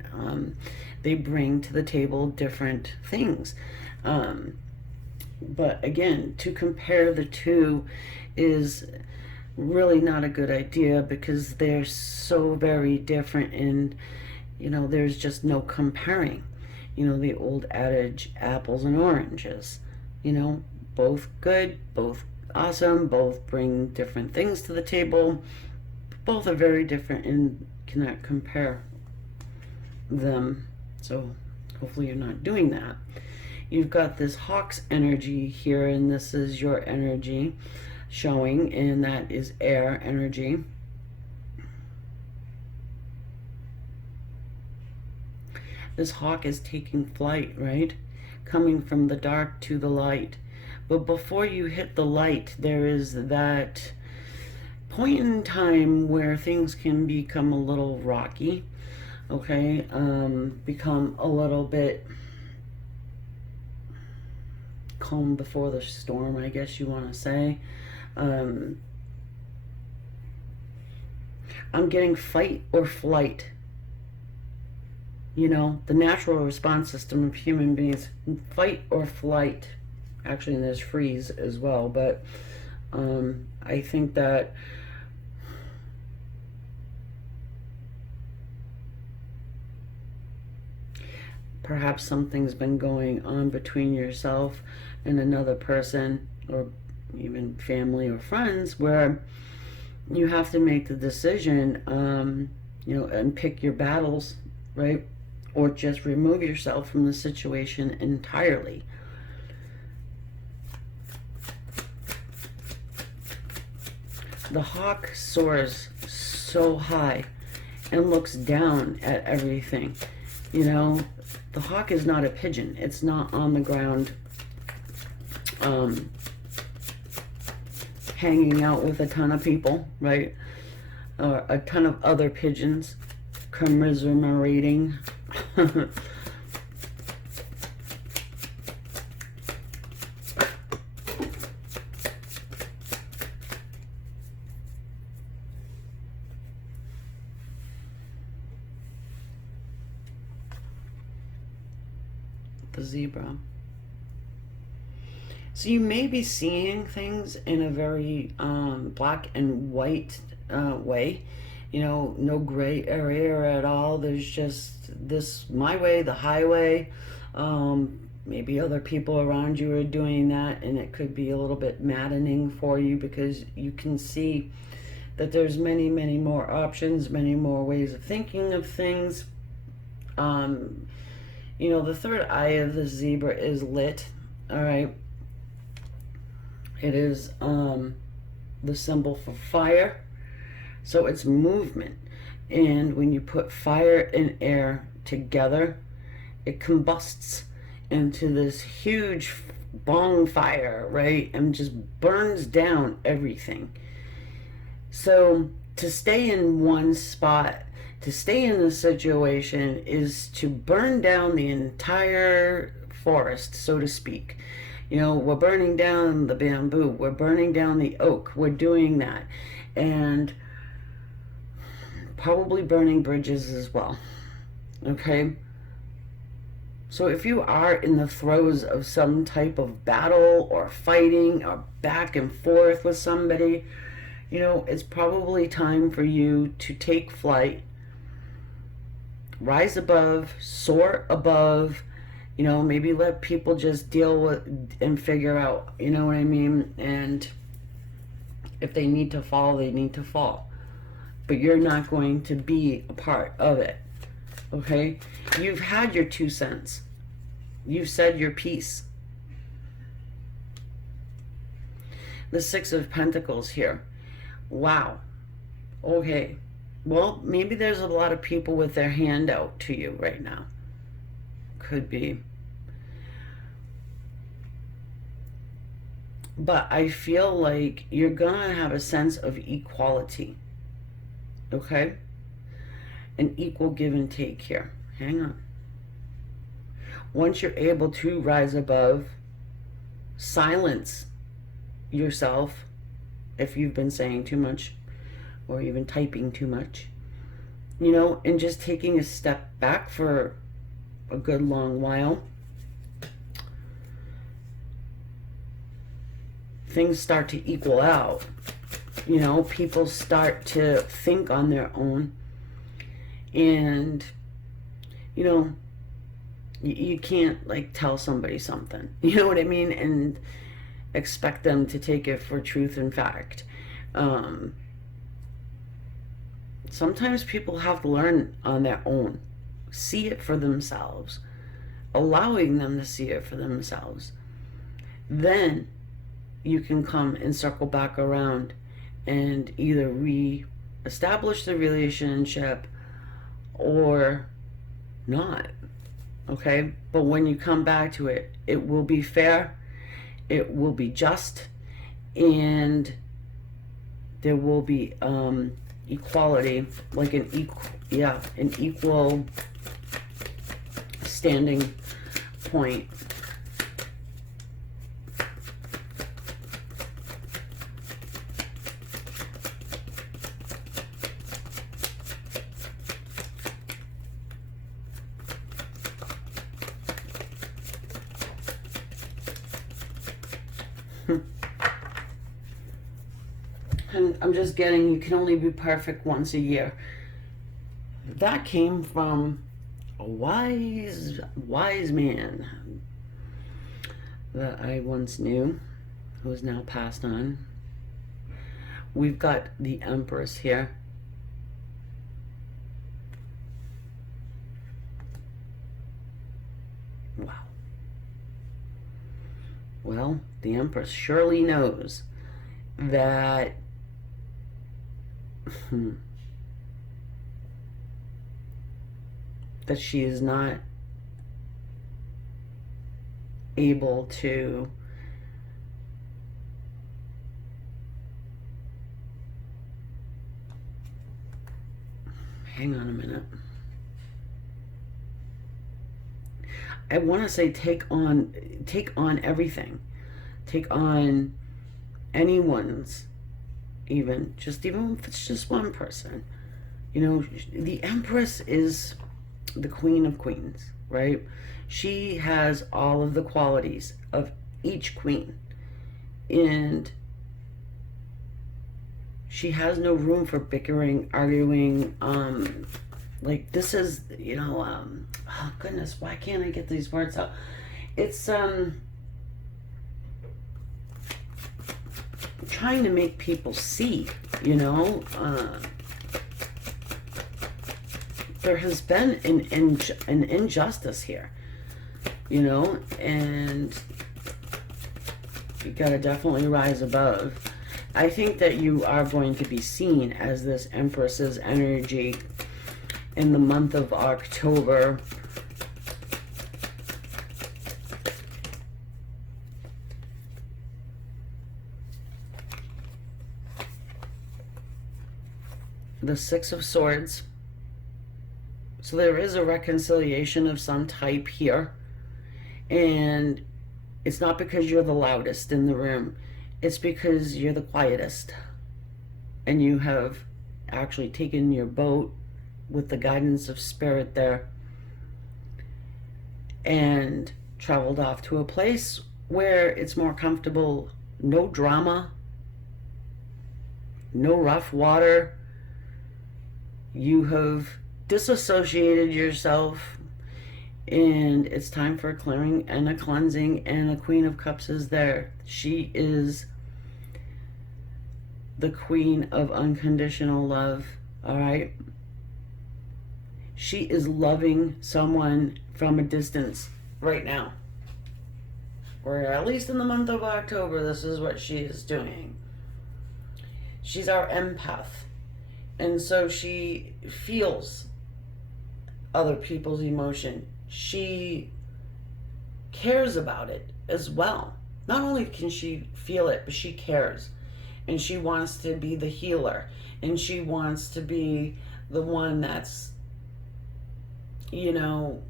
They bring to the table different things. But again, to compare the two is really not a good idea, because they're so very different, and there's just no comparing. The old adage, apples and oranges, both good, both awesome, both bring different things to the table, both are very different and cannot compare them. So hopefully you're not doing that. You've got this hawk's energy here, and this is your energy showing, and that is air energy. This hawk is taking flight, right? Coming from the dark to the light. But before you hit the light, there is that point in time where things can become a little rocky, okay? Become a little bit calm before the storm, I guess you want to say. I'm getting fight or flight. The natural response system of human beings, fight or flight. Actually, there's freeze as well, but I think that perhaps something's been going on between yourself and another person, or even family or friends, where you have to make the decision, and pick your battles, right? Or just remove yourself from the situation entirely. The hawk soars so high and looks down at everything. The hawk is not a pigeon. It's not on the ground hanging out with a ton of people, right? Or a ton of other pigeons commiserating. The zebra. So you may be seeing things in a very black and white way. No gray area at all. There's just this, my way, the highway. Maybe other people around you are doing that, and it could be a little bit maddening for you, because you can see that there's many, many more options, many more ways of thinking of things. The third eye of the zebra is lit, all right? It is the symbol for fire. So it's movement. And when you put fire and air together, it combusts into this huge bonfire, right? And just burns down everything. So to stay in one spot, to stay in the situation, is to burn down the entire forest, so to speak. We're burning down the bamboo, we're burning down the oak, we're doing that. And probably burning bridges as well, okay? So if you are in the throes of some type of battle or fighting or back and forth with somebody, it's probably time for you to take flight, rise above, soar above, maybe let people just deal with and figure out, what I mean? And if they need to fall, they need to fall. But you're not going to be a part of it, okay? You've had your 2 cents. You've said your piece. The 6 of Pentacles here. Wow. Okay. Well, maybe there's a lot of people with their hand out to you right now. Could be. But I feel like you're gonna have a sense of equality. Okay? an equal give and take here. Hang on. Once you're able to rise above, silence yourself if you've been saying too much or even typing too much, and just taking a step back for a good long while, things start to equal out. People start to think on their own, and you can't like tell somebody something, you know what I mean, and expect them to take it for truth and fact. Sometimes people have to learn on their own, see it for themselves, allowing them to see it for themselves. Then you can come and circle back around and either re-establish the relationship or not. Okay? But when you come back to it, it will be fair, it will be just, and there will be equality, like an equal standing point. And I'm just getting, you can only be perfect once a year. That came from a wise man that I once knew, who is now passed on. We've got the Empress here. Wow. Well, the Empress surely knows that that she is not able to hang on a minute. I want to say take on everything. Take on anyone's, even if it's just one person. The Empress is the Queen of Queens, right? She has all of the qualities of each queen, and she has no room for bickering, arguing. Like this is, oh goodness, why can't I get these words out? It's trying to make people see, there has been an injustice here, and you gotta definitely rise above. I think that you are going to be seen as this Empress's energy in the month of October. The Six of Swords. So there is a reconciliation of some type here. And it's not because you're the loudest in the room. It's because you're the quietest. And you have actually taken your boat with the guidance of spirit there and traveled off to a place where it's more comfortable. No drama. No rough water. You have disassociated yourself, and it's time for a clearing and a cleansing, and the Queen of Cups is there. She is the Queen of unconditional love, all right? She is loving someone from a distance right now, or at least in the month of October, this is what she is doing. She's our empath. And so she feels other people's emotion. She cares about it as well. Not only can she feel it, but she cares. And she wants to be the healer. And she wants to be the one that's you know,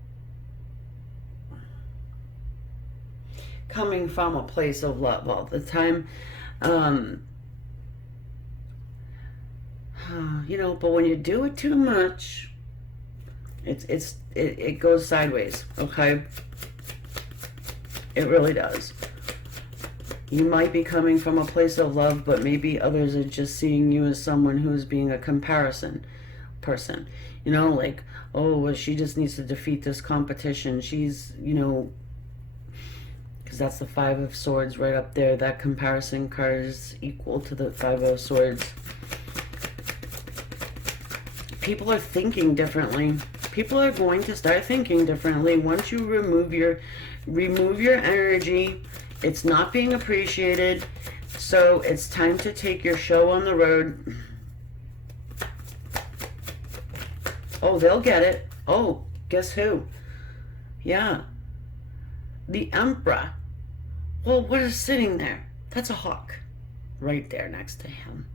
coming from a place of love all the time. You know, but when you do it too much, it goes sideways, okay? It really does. You might be coming from a place of love, but maybe others are just seeing you as someone who is being a comparison person. You know, like, oh, well, she just needs to defeat this competition. She's, you know, because that's the Five of Swords right up there. That comparison card is equal to the Five of Swords. People are thinking differently. People are going to start thinking differently once you remove your energy. It's not being appreciated, so it's time to take your show on the road. Oh, they'll get it. Oh, guess who? Yeah, the Emperor. Well, what is sitting there? That's a hawk right there next to him.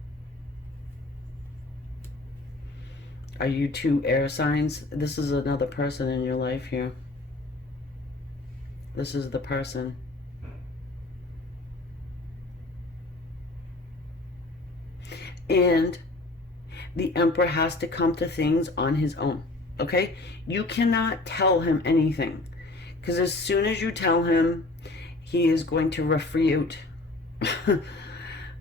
Are you two air signs? This is another person in your life here. This is the person. And the Emperor has to come to things on his own, okay? You cannot tell him anything, because as soon as you tell him, he is going to refute.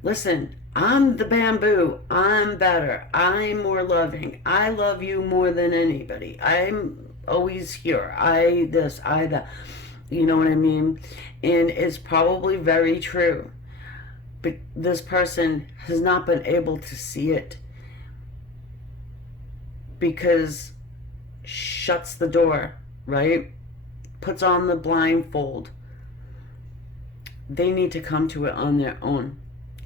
Listen, I'm the bamboo. I'm better. I'm more loving. I love you more than anybody. I'm always here. I this, I that. You know what I mean? And it's probably very true. But this person has not been able to see it because shuts the door, right? Puts on the blindfold. They need to come to it on their own.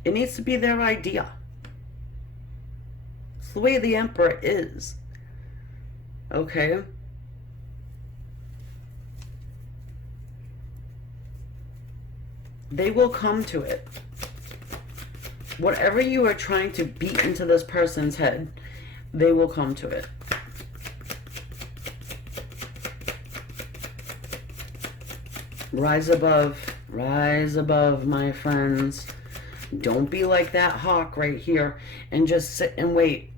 It needs to be their idea. It's the way the Emperor is. Okay? They will come to it. Whatever you are trying to beat into this person's head, they will come to it. Rise above, my friends. Don't be like that hawk right here and just sit and wait.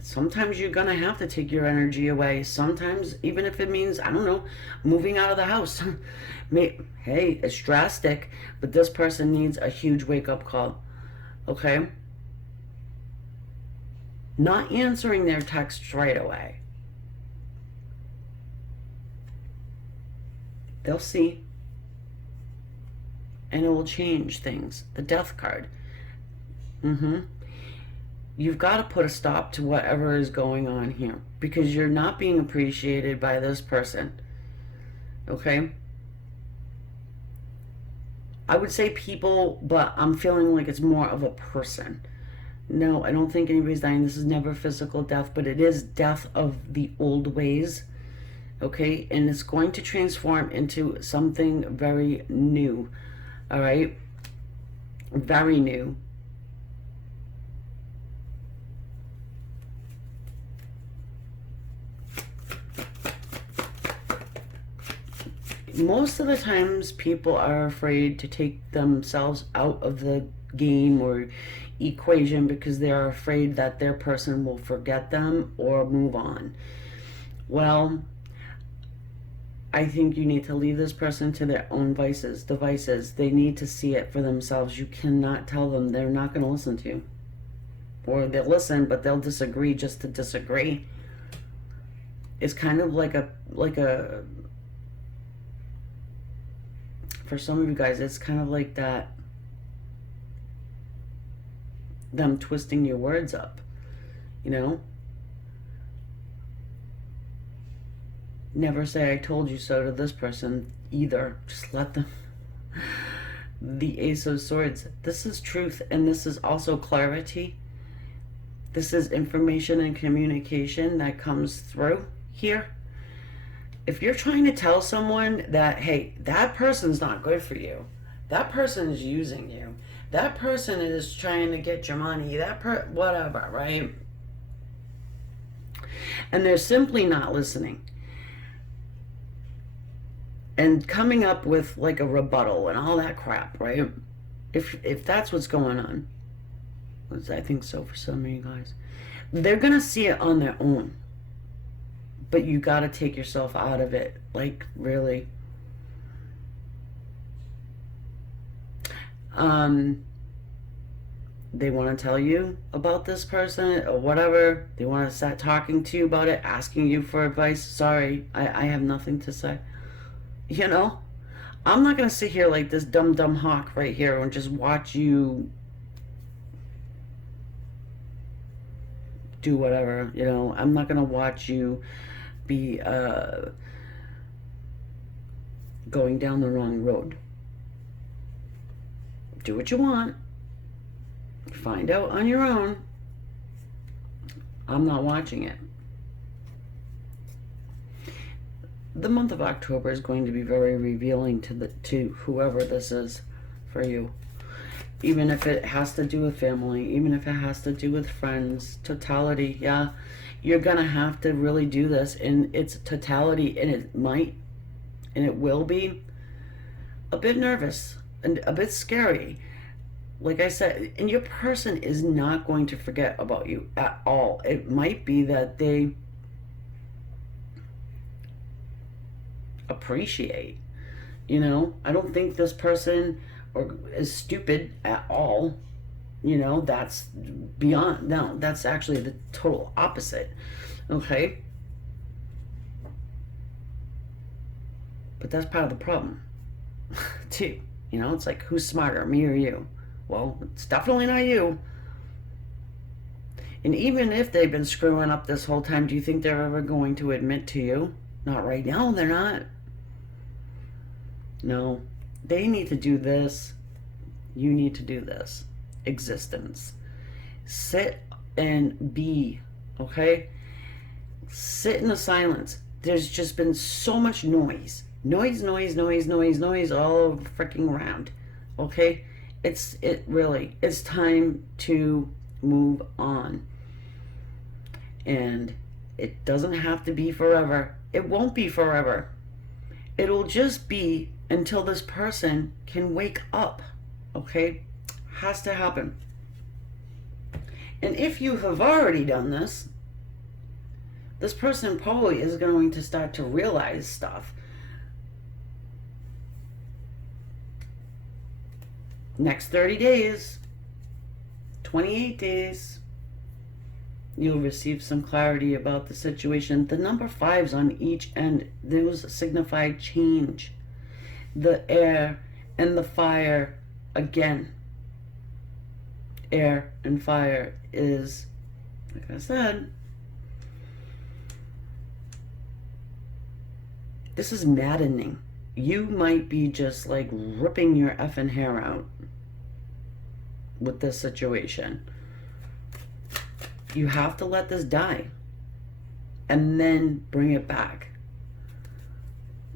Sometimes you're going to have to take your energy away. Sometimes, even if it means, I don't know, moving out of the house. Hey, it's drastic, but this person needs a huge wake-up call. Okay? Not answering their texts right away. They'll see. And it will change things. The Death card. You've got to put a stop to whatever is going on here, because you're not being appreciated by this person. Okay? I would say people, but I'm feeling like it's more of a person. No, I don't think anybody's dying. This is never physical death, but it is death of the old ways. Okay? And it's going to transform into something very new. All right? Very new. Most of the times people are afraid to take themselves out of the game or equation because they're afraid that their person will forget them or move on. Well, I think you need to leave this person to their own devices. They need to see it for themselves. You cannot tell them. They're not going to listen to you. Or they'll listen, but they'll disagree just to disagree. It's kind of like a for some of you guys, it's kind of like that, them twisting your words up, you know? Never say I told you so to this person either. Just let them. The Ace of Swords. This is truth, and this is also clarity. This is information and communication that comes through here. If you're trying to tell someone that, hey, that person's not good for you, that person is using you, that person is trying to get your money, whatever, right? And they're simply not listening. And coming up with like a rebuttal and all that crap, right? If that's what's going on, which I think so for some of you guys, they're gonna see it on their own. But you gotta take yourself out of it. Like, really. They want to tell you about this person or whatever. They want to start talking to you about it, asking you for advice. Sorry, I have nothing to say. You know? I'm not going to sit here like this dumb hawk right here and just watch you do whatever. You know? I'm not going to watch you be going down the wrong road. Do what you want. Find out on your own. I'm not watching it. The month of October is going to be very revealing to whoever this is for you. Even if it has to do with family, even if it has to do with friends, totality, yeah. You're going to have to really do this in its totality, and it might, and it will be a bit nervous and a bit scary. Like I said, and your person is not going to forget about you at all. It might be that they appreciate, you know. I don't think this person is stupid at all. You know, that's beyond, no, that's actually the total opposite. Okay? But that's part of the problem, too. You know, it's like, who's smarter, me or you? Well, it's definitely not you. And even if they've been screwing up this whole time, do you think they're ever going to admit to you? Not right now, they're not. No. They need to do this. You need to do this. Existence. Sit and be, okay? Sit in the silence. There's just been so much noise. Noise all over freaking around. Okay? It's time to move on. And it doesn't have to be forever. It won't be forever. It'll just be until this person can wake up. Okay? Has to happen. And if you have already done this, this person probably is going to start to realize stuff. Next 30 days, 28 days, you'll receive some clarity about the situation. The number 5s on each end, those signify change. The air and the fire, again. Air and fire is, like I said, this is maddening. You might be just like ripping your effing hair out with this situation. You have to let this die and then bring it back.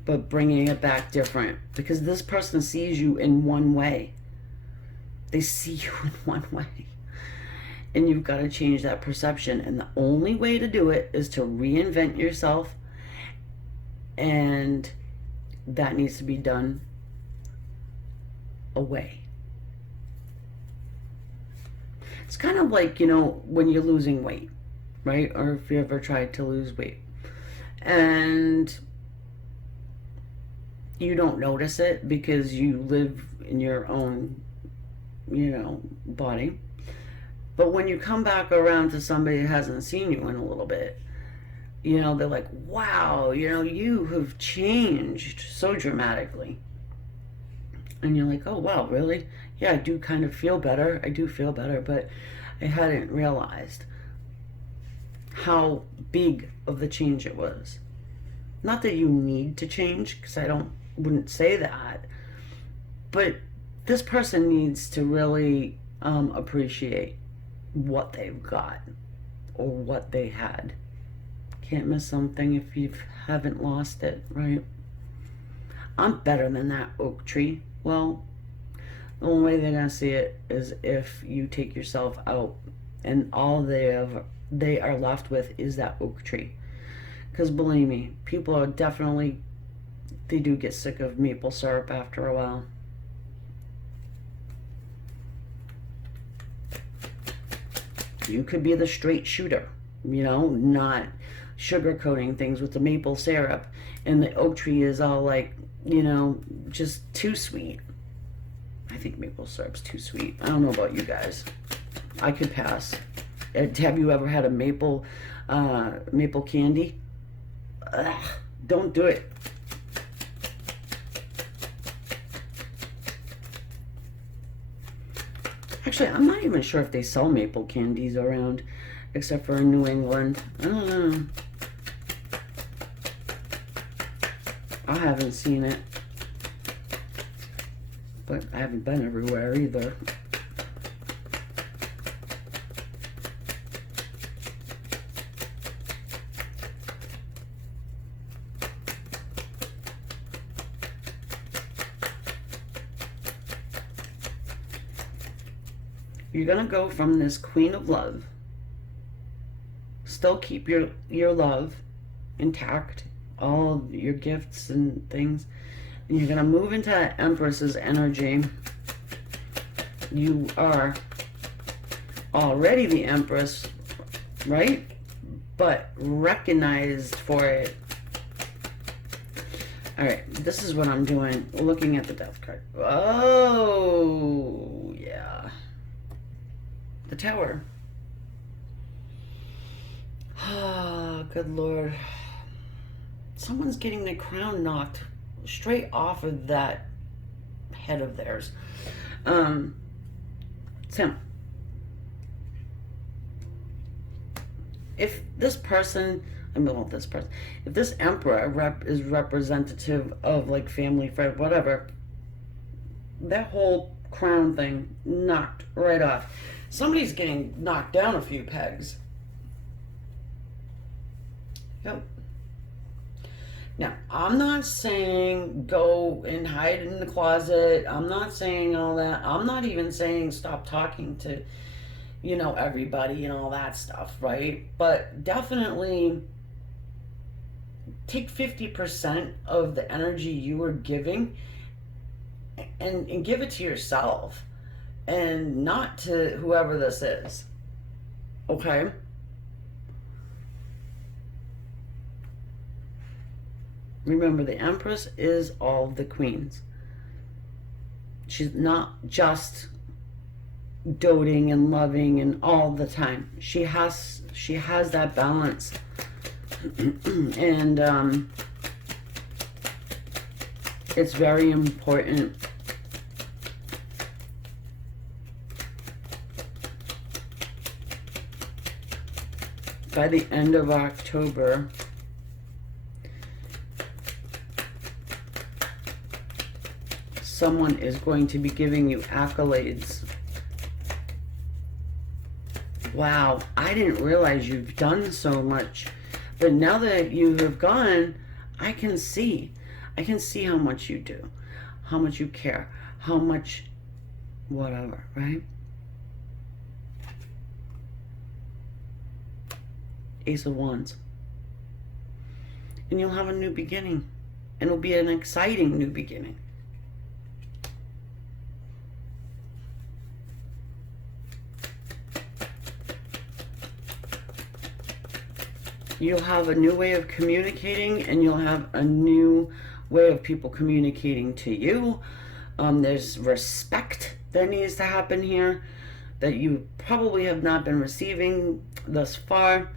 But bringing it back different, because this person sees you in one way. They see you in one way. And you've got to change that perception. And the only way to do it is to reinvent yourself. And that needs to be done away. It's kind of like, you know, when you're losing weight, right? Or if you ever tried to lose weight and you don't notice it because you live in your own, you know, body. But when you come back around to somebody who hasn't seen you in a little bit, you know, they're like, wow, you know, you have changed so dramatically. And you're like, oh, wow, really? Yeah, I do kind of feel better. I do feel better, but I hadn't realized how big of the change it was. Not that you need to change, because wouldn't say that. But this person needs to really appreciate what they've got or what they had. Can't miss something if you haven't lost it, right? I'm better than that oak tree. Well, the only way they're going to see it is if you take yourself out. And all they they are left with is that oak tree. Because believe me, people are definitely, they do get sick of maple syrup after a while. You could be the straight shooter, you know, not sugarcoating things with the maple syrup, and the oak tree is all like, you know, just too sweet. I think maple syrup's too sweet. I don't know about you guys. I could pass. Have you ever had a maple candy? Ugh, don't do it. Actually, I'm not even sure if they sell maple candies around, except for in New England. I don't know. I haven't seen it. But I haven't been everywhere either. You're going to go from this Queen of Love, still keep your love intact, all your gifts and things. And you're going to move into Empress's energy. You are already the Empress, right? But recognized for it. Alright, this is what I'm doing. Looking at the Death card. Oh, yeah. The Tower. Ah, good Lord. Someone's getting the crown knocked straight off of that head of theirs. Tim, if this person, if this emperor is representative of like family, friend, whatever, that whole crown thing knocked right off. Somebody's getting knocked down a few pegs. Yep. Now, I'm not saying go and hide in the closet. I'm not saying all that. I'm not even saying stop talking to, you know, everybody and all that stuff, right? But definitely take 50% of the energy you are giving and give it to yourself and not to whoever this is. Okay? Remember, the Empress is all the queens. She's not just doting and loving and all the time. She has that balance. And it's very important. By the end of October, someone is going to be giving you accolades. Wow, I didn't realize you've done so much. But now that you have gone, I can see how much you do, how much you care, how much whatever, right? Ace of Wands. And you'll have a new beginning. And it'll be an exciting new beginning. You'll have a new way of communicating, and you'll have a new way of people communicating to you. There's respect that needs to happen here that you probably have not been receiving thus far.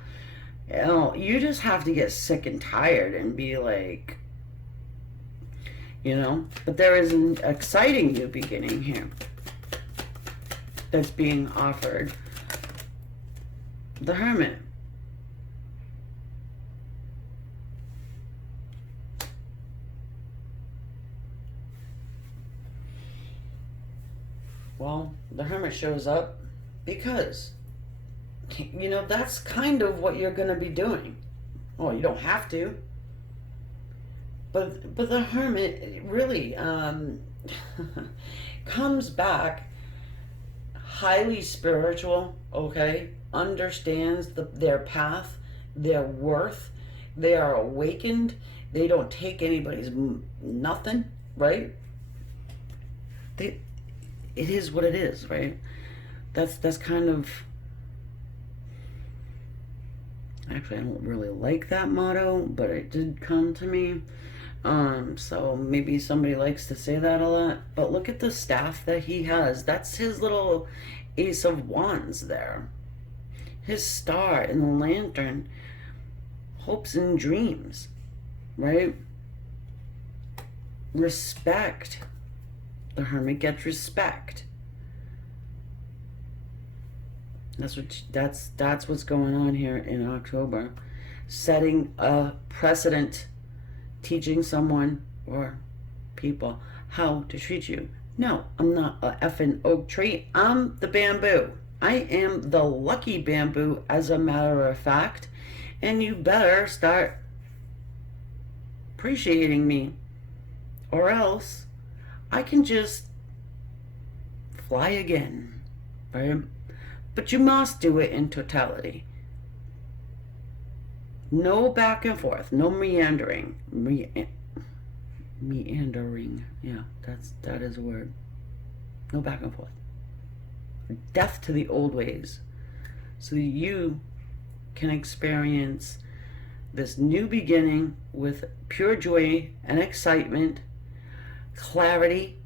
You just have to get sick and tired and be like, you know, but there is an exciting new beginning here that's being offered. The Hermit. Well, the Hermit shows up because, you know, that's kind of what you're going to be doing. Well, you don't have to. But the Hermit really comes back highly spiritual, okay, understands their path, their worth. They are awakened. They don't take anybody's nothing, right? It is what it is, right? That's kind of, actually, I don't really like that motto, but it did come to me. So maybe somebody likes to say that a lot. But look at the staff that he has. That's his little Ace of Wands there. His star and the lantern, hopes and dreams, right? Respect. The Hermit gets respect. That's what's going on here in October. Setting a precedent, teaching someone or people how to treat you. No, I'm not a effing oak tree. I'm the bamboo. I am the lucky bamboo, as a matter of fact. And you better start appreciating me, or else I can just fly again, right? But you must do it in totality. No back and forth, no meandering. Meandering, yeah, that is a word. No back and forth. Death to the old ways, so that you can experience this new beginning with pure joy and excitement, clarity,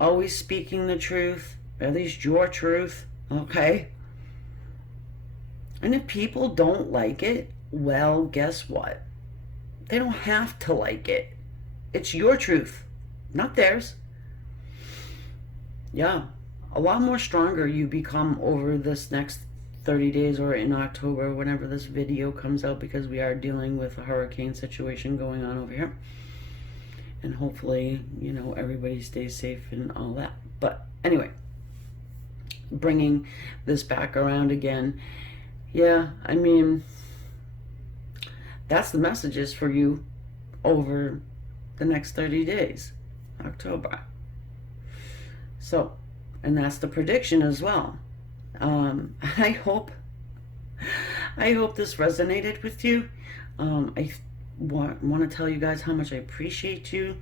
always speaking the truth, at least your truth, okay? And if people don't like it, well, guess what? They don't have to like it. It's your truth, not theirs. Yeah, a lot more stronger you become over this next 30 days, or in October, whenever this video comes out, because we are dealing with a hurricane situation going on over here. And hopefully, you know, everybody stays safe and all that. But anyway, bringing this back around again. Yeah, I mean, that's the messages for you over the next 30 days, October. So, and that's the prediction as well. I hope this resonated with you. I want to tell you guys how much I appreciate you.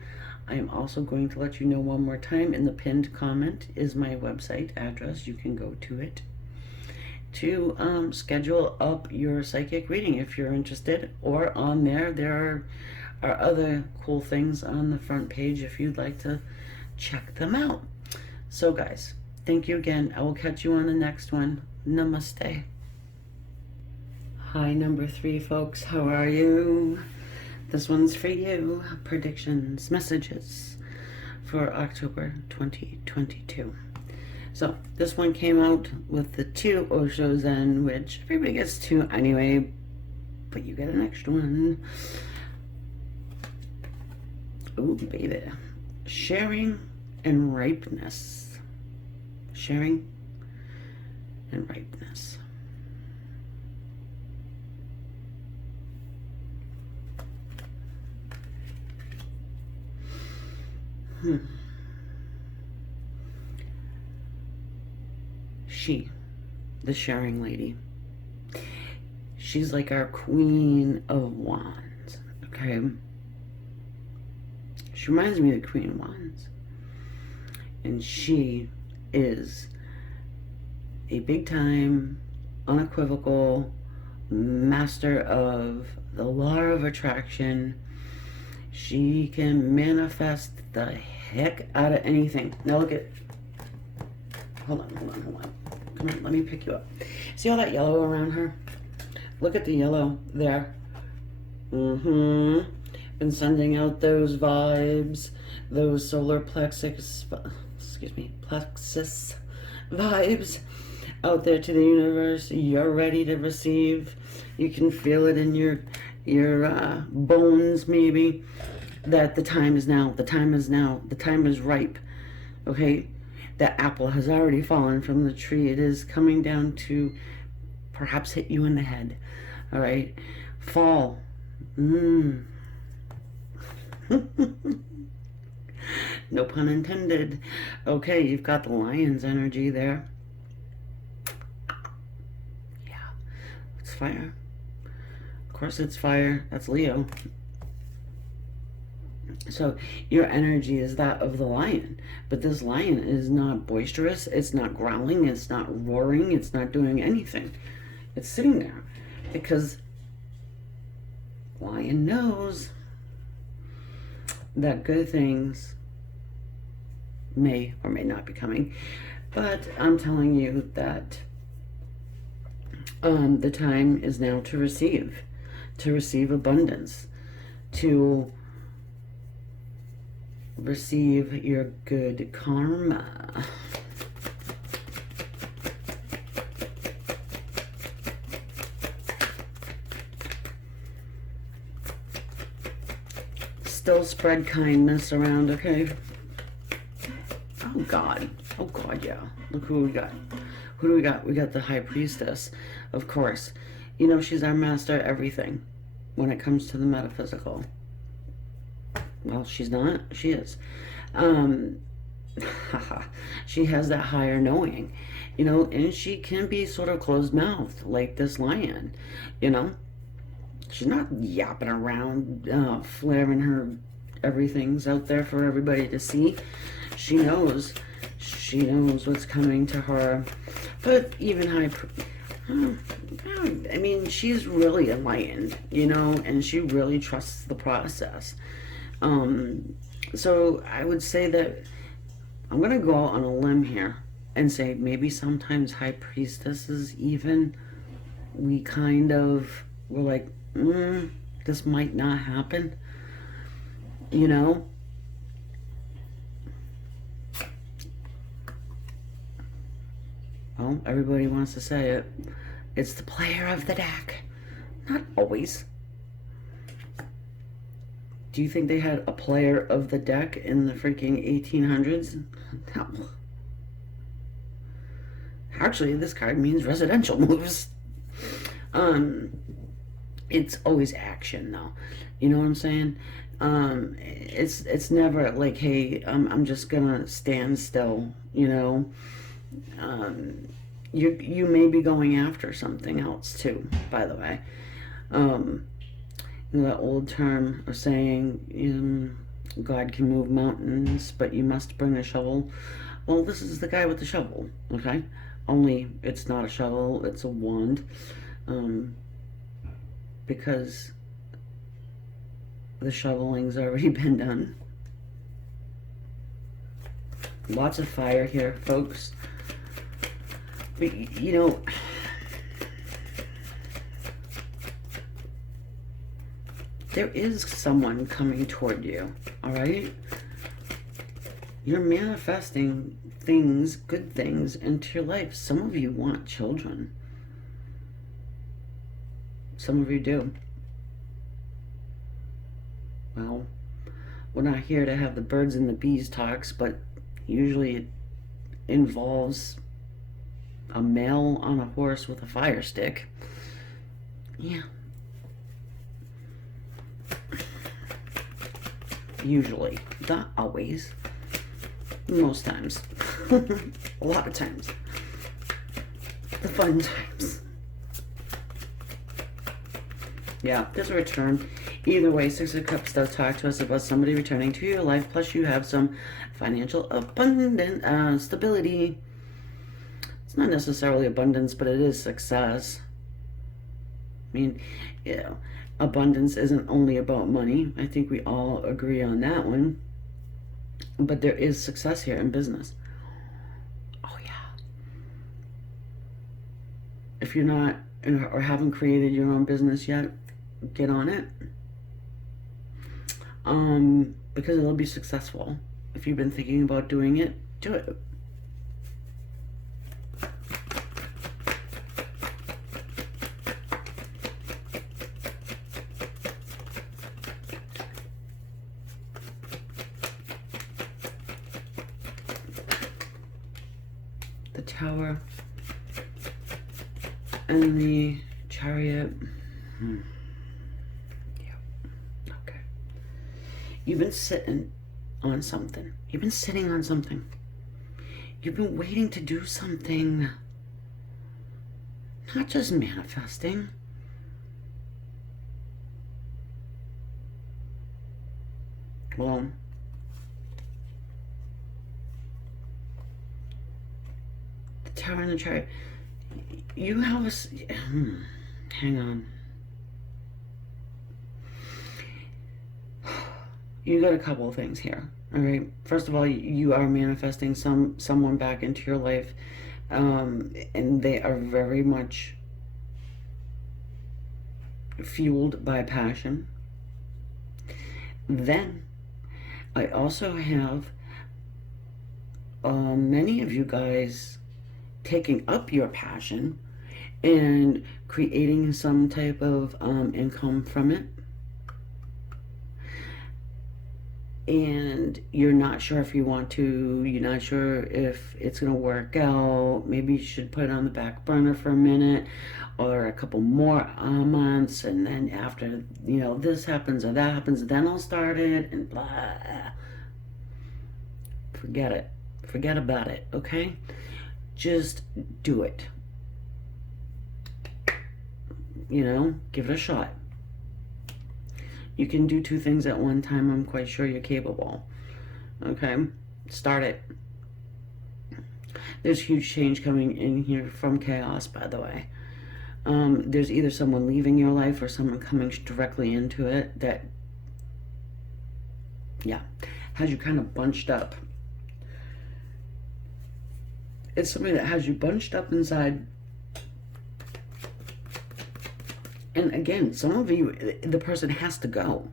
I am also going to let you know one more time, in the pinned comment is my website address. You can go to it to schedule up your psychic reading if you're interested, or on there are other cool things on the front page if you'd like to check them out. So guys, thank you again. I will catch you on the next one. Namaste. Hi, number 3, folks. How are you? This one's for you. Predictions, messages for October 2022. So this one came out with the 2 Oshos Zen, which everybody gets 2 anyway, but you get an extra one. Oh, baby. Sharing and ripeness. Sharing and ripeness. She, the sharing lady, she's like our Queen of Wands, okay? She reminds me of the Queen of Wands. And she is a big-time, unequivocal master of the law of attraction. She can manifest the heck out of anything. Now look at, hold on. Come on, let me pick you up. See all that yellow around her? Look at the yellow there. Been sending out those vibes, those solar plexus vibes out there to the universe. You're ready to receive. You can feel it in your bones, maybe, that the time is now. The time is now. The time is ripe. Okay? The apple has already fallen from the tree. It is coming down to perhaps hit you in the head. All right? Fall. No pun intended. Okay, you've got the lion's energy there. fire. Of course it's fire. That's Leo. So your energy is that of the lion. But this lion is not boisterous. It's not growling. It's not roaring. It's not doing anything. It's sitting there. Because lion knows that good things may or may not be coming. But I'm telling you that the time is now to receive abundance, to receive your good karma. Still spread kindness around, okay? Oh God, yeah. Look who we got. Who do we got? We got the High Priestess, of course. You know, she's our master at everything when it comes to the metaphysical. Well, she's not. She is. She has that higher knowing, you know, and she can be sort of closed-mouthed like this lion, you know. She's not yapping around, flaring her everything's out there for everybody to see. She knows what's coming to her. But even I mean, she's really enlightened, you know, and she really trusts the process. So I would say that I'm going to go out on a limb here and say maybe sometimes High Priestesses even, we're like, this might not happen, you know? Well, everybody wants to say it. It's the player of the deck. Not always. Do you think they had a player of the deck in the freaking 1800s? No. Actually, this card means residential moves. It's always action, though. You know what I'm saying? It's never like, hey, I'm just gonna stand still, you know? You may be going after something else too, by the way. You know, that old term of saying, God can move mountains, but you must bring a shovel. Well, this is the guy with the shovel, okay? Only it's not a shovel, it's a wand. Because the shoveling's already been done. Lots of fire here, folks. But, you know, there is someone coming toward you, all right? You're manifesting things, good things, into your life. Some of you want children. Some of you do. Well, we're not here to have the birds and the bees talks, but usually it involves a male on a horse with a fire stick. Yeah. Usually. Not always. Most times. A lot of times. The fun times. Yeah, there's a return. Either way, Six of Cups does talk to us about somebody returning to your life, plus you have some financial abundance, stability. It's not necessarily abundance, but it is success. I mean, you know, abundance isn't only about money. I think we all agree on that one. But there is success here in business. Oh, yeah. If you're not or haven't created your own business yet, get on it. Because it'll be successful. If you've been thinking about doing it, do it. The Tower and the Chariot. Yeah. Okay. You've been sitting on something. You've been sitting on something. You've been waiting to do something. Not just manifesting. Well, the Tower and the Chariot. You have a... hang on. You got a couple of things here. All right. First of all, you are manifesting someone back into your life, and they are very much fueled by passion. Then, I also have many of you guys taking up your passion and creating some type of income from it. And you're not sure if you want to, you're not sure if it's going to work out. Maybe you should put it on the back burner for a minute or a couple more months, and then after, this happens or that happens, then I'll start it, and blah. Forget it. Forget about it, okay? Just do it. Give it a shot. You can do two things at one time. I'm quite sure you're capable. Okay? Start it. There's huge change coming in here from chaos, by the way. There's either someone leaving your life or someone coming directly into it that, has you kind of bunched up. It's somebody that has you bunched up inside. And again, some of you, the person has to go.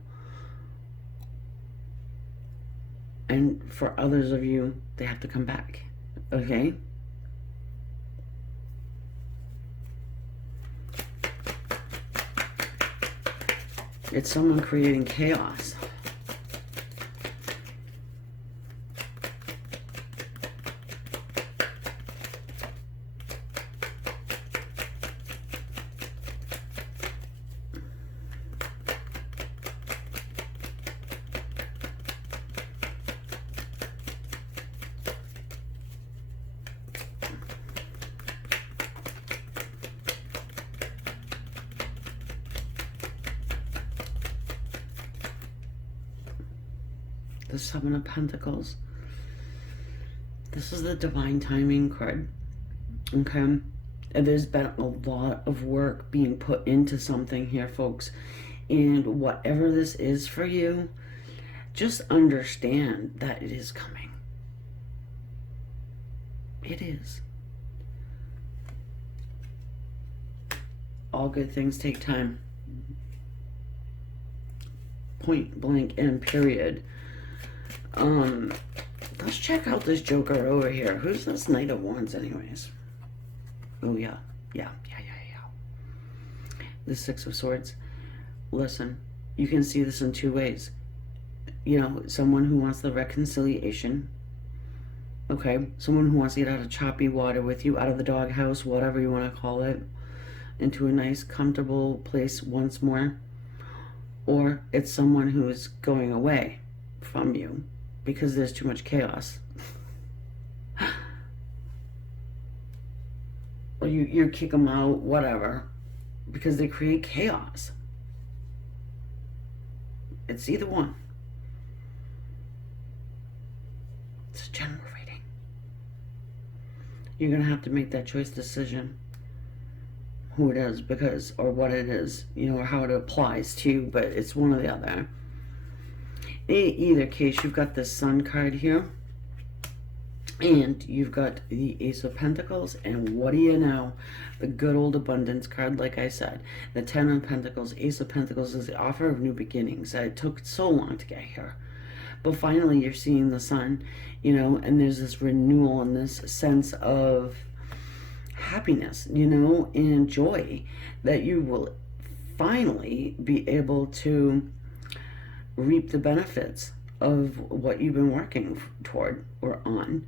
And for others of you, they have to come back. Okay? It's someone creating chaos. The Seven of Pentacles. This is the divine timing card. Okay? And there's been a lot of work being put into something here, folks. And whatever this is for you, just understand that it is coming. It is. All good things take time. Point blank and period. Let's check out this Joker over here. Who's this Knight of Wands anyways? Oh, yeah. The Six of Swords. Listen, you can see this in two ways. Someone who wants the reconciliation. Okay? Someone who wants to get out of choppy water with you, out of the doghouse, whatever you want to call it, into a nice, comfortable place once more. Or it's someone who is going away from you because there's too much chaos. Or you kick them out, whatever, because they create chaos. It's either one. It's a general reading. You're going to have to make that choice decision. Who it is, because, or what it is, or how it applies to you, but it's one or the other. In either case, you've got the Sun card here, and you've got the Ace of Pentacles, and what do you know? The good old Abundance card, like I said. The Ten of Pentacles, Ace of Pentacles is the offer of new beginnings. It took so long to get here. But finally, you're seeing the Sun, and there's this renewal and this sense of happiness, and joy that you will finally be able to reap the benefits of what you've been working toward or on.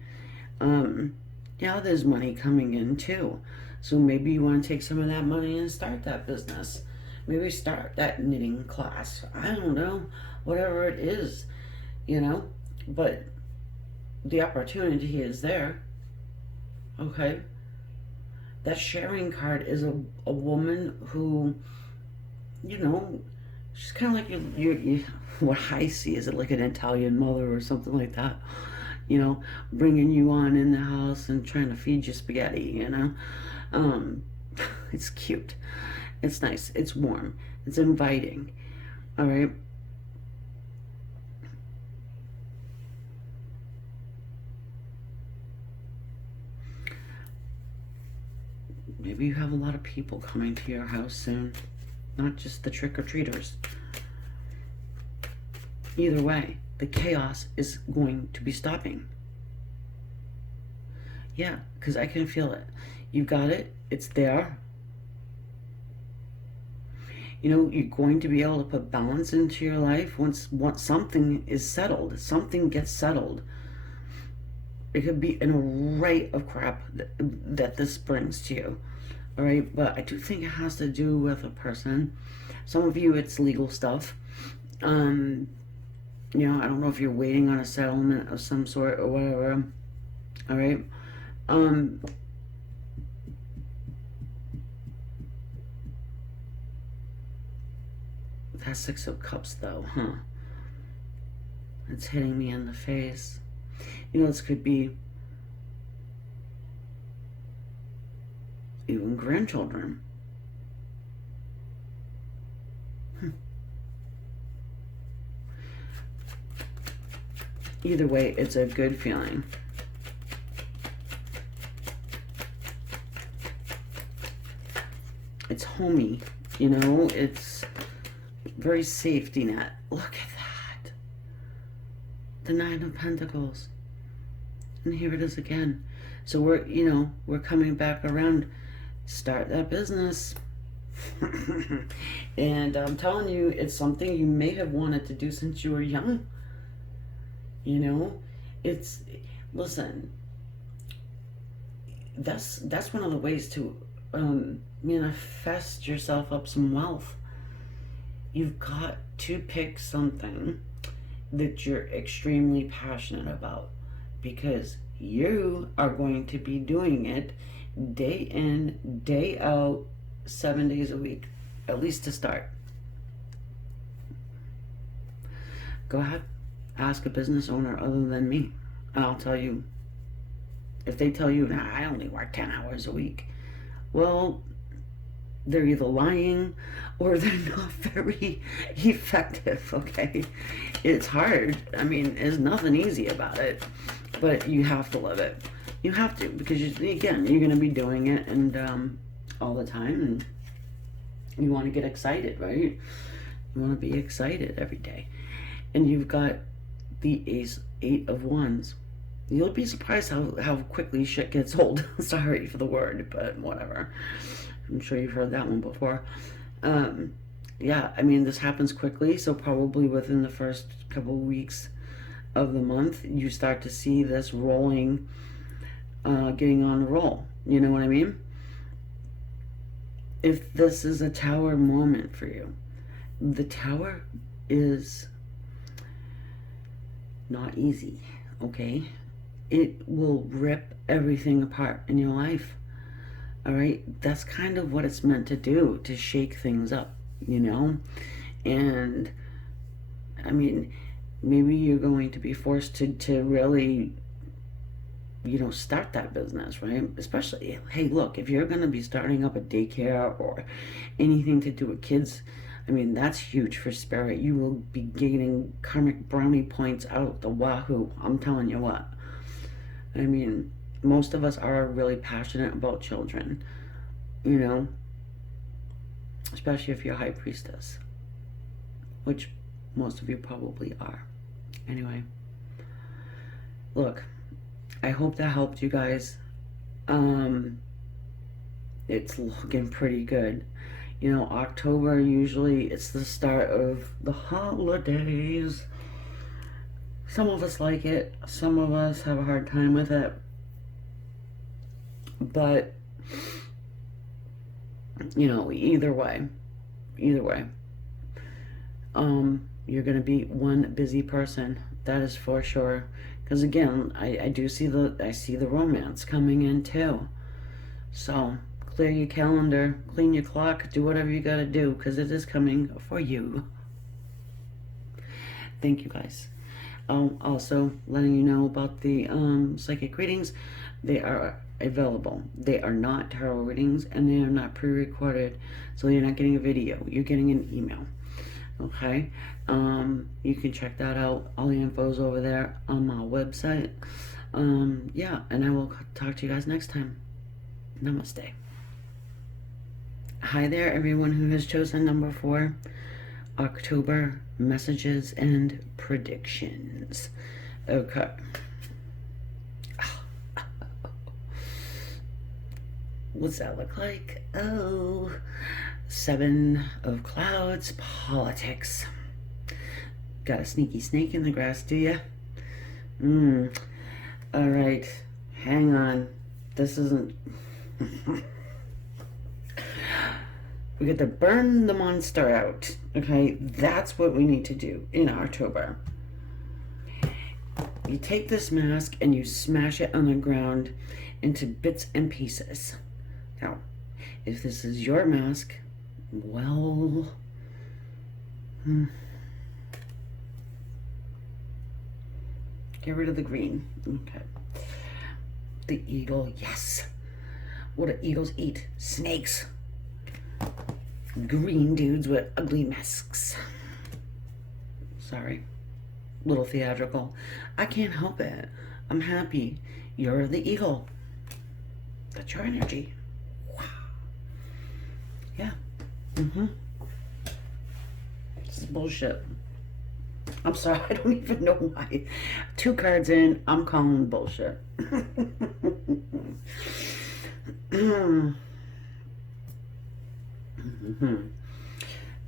There's money coming in too. So maybe you want to take some of that money and start that business. Maybe start that knitting class. I don't know. Whatever it is, But the opportunity is there. Okay? That sharing card is a woman who, She's kind of like you what I see is it like an Italian mother or something like that. Bringing you on in the house and trying to feed you spaghetti. Um, it's cute. It's nice. It's warm. It's inviting. All right. Maybe you have a lot of people coming to your house soon, not just the trick-or-treaters. Either way, the chaos is going to be stopping. Yeah, because I can feel it. You've got it. It's there. You're going to be able to put balance into your life once something is settled. Something gets settled. It could be an array of crap that this brings to you. All right, but I do think it has to do with a person. Some of you, it's legal stuff. I don't know if you're waiting on a settlement of some sort or whatever. All right. That Six of Cups, though, huh? It's hitting me in the face. This could be even grandchildren. Either way, it's a good feeling. It's homey, it's very safety net. Look at that. The Nine of Pentacles. And here it is again. So we're coming back around. Start that business. And I'm telling you, it's something you may have wanted to do since you were young. Listen, that's one of the ways to manifest yourself up some wealth. You've got to pick something that you're extremely passionate about, because you are going to be doing it day in, day out, 7 days a week, at least to start. Go ahead, ask a business owner other than me, and I'll tell you. If they tell you, nah, I only work 10 hours a week, well, they're either lying or they're not very effective, okay? It's hard. I mean, there's nothing easy about it, but you have to live it. You have to, because, you're going to be doing it and all the time, and you want to get excited, right? You want to be excited every day. And you've got the Eight of Wands. You'll be surprised how quickly shit gets old. Sorry for the word, but whatever. I'm sure you've heard that one before. Yeah, I mean, this happens quickly, so probably within the first couple of weeks of the month, you start to see this rolling, getting on a roll. You know what I mean? If this is a Tower moment for you, the Tower is not easy, okay? It will rip everything apart in your life. All right, that's kind of what it's meant to do, to shake things up, and I mean, maybe you're going to be forced to really, start that business, right? Especially, hey, look, if you're going to be starting up a daycare or anything to do with kids, I mean, that's huge for spirit. You will be gaining karmic brownie points out the wahoo. I'm telling you what. I mean, most of us are really passionate about children, especially if you're a high priestess, which most of you probably are. Anyway, look, I hope that helped you guys. It's looking pretty good. October, usually it's the start of the holidays. Some of us like it. Some of us have a hard time with it. But, either way, you're going to be one busy person. That is for sure. Because again, I see the romance coming in too. So, clear your calendar, clean your clock, do whatever you got to do, because it is coming for you. Thank you guys. Also letting you know about the psychic readings. They are available. They are not tarot readings, and they are not pre-recorded, so you're not getting a video. You're getting an email. Okay, you can check that out. All the info's over there on my website. Yeah, and I will talk to you guys next time. Namaste. Hi there, everyone who has chosen number 4, October messages and predictions. Okay. What's that look like? Oh, 7 of clouds, politics. Got a sneaky snake in the grass, do ya? All right, hang on. This isn't... We get to burn the monster out. Okay, that's what we need to do in October. You take this mask and you smash it on the ground into bits and pieces. Now, if this is your mask, well... Get rid of the green. Okay. The eagle, yes. What do eagles eat? Snakes. Green dudes with ugly masks. Sorry. Little theatrical. I can't help it. I'm happy. You're the eagle. That's your energy. Wow. Yeah. This is bullshit. I'm sorry, I don't even know why. 2 cards in, I'm calling bullshit.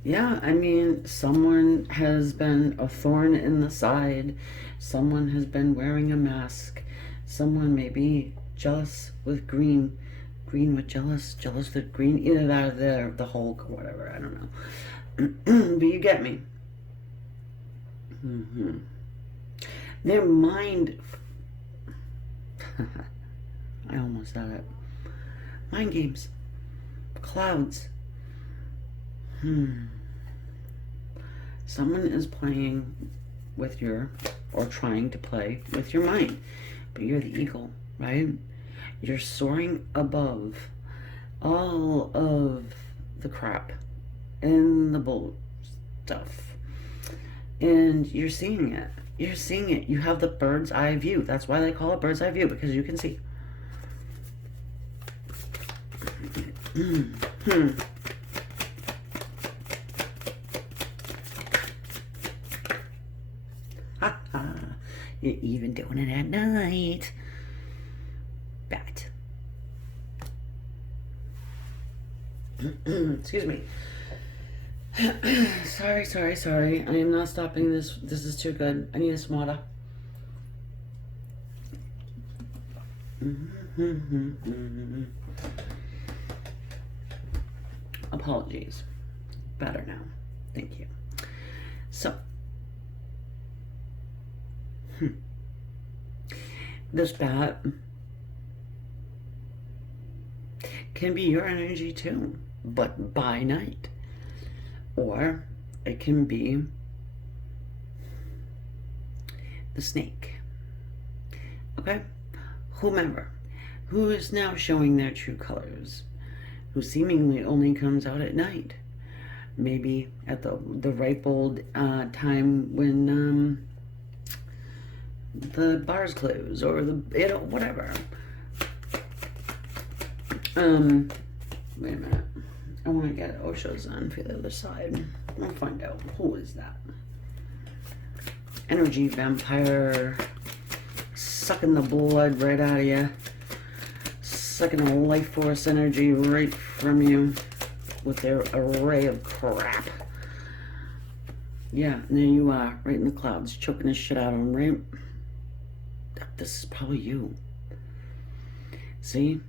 Yeah, I mean, someone has been a thorn in the side. Someone has been wearing a mask. Someone may be jealous with green. Green with jealous. Jealous with green. Either that or the Hulk or whatever. I don't know. But you get me. Their mind... I almost said it. Mind games. Clouds. Someone is playing with your, or trying to play with your mind. But you're the eagle, right? You're soaring above all of the crap and the bull stuff. And you're seeing it. You're seeing it. You have the bird's eye view. That's why they call it bird's eye view, because you can see. You're even doing it at night. Bat. Excuse me. Sorry. I am not stopping this. This is too good. I need some water. Apologies. Better now. Thank you. So, this bat can be your energy too, but by night. Or it can be the snake. Okay? Whomever. Who is now showing their true colors. Who seemingly only comes out at night. Maybe at the ripe old time when the bars close, or whatever. Wait a minute. I want to get Osho's on for the other side. We'll find out. Who is that? Energy vampire. Sucking the blood right out of you. Sucking the life force energy right from you with their array of crap. Yeah, and there you are, right in the clouds, choking the shit out of them, right? This is probably you. See?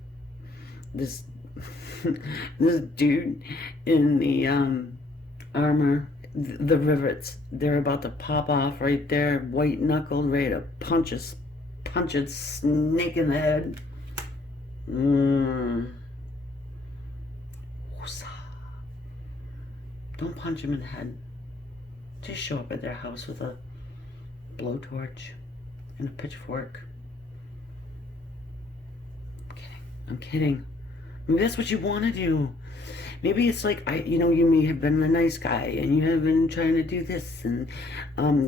This this dude in the armor, the rivets, they're about to pop off right there, white knuckled, ready to punch a snake in the head. Don't punch him in the head. Just show up at their house with a blowtorch and a pitchfork. I'm kidding. Maybe that's what you want to do. Maybe it's like, you may have been a nice guy and you have been trying to do this and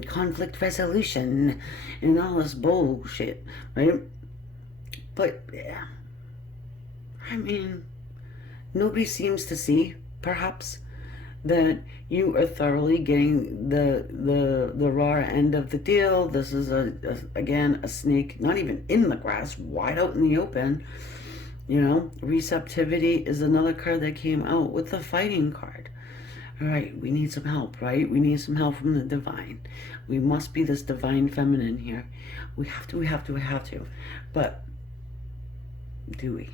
conflict resolution and all this bullshit, right? But, yeah, I mean, nobody seems to see, perhaps, that you are thoroughly getting the raw end of the deal. This is, again, a snake, not even in the grass, wide out in the open. Receptivity is another card that came out with the fighting card. All right, we need some help, right? We need some help from the divine. We must be this divine feminine here. We have to. But do we?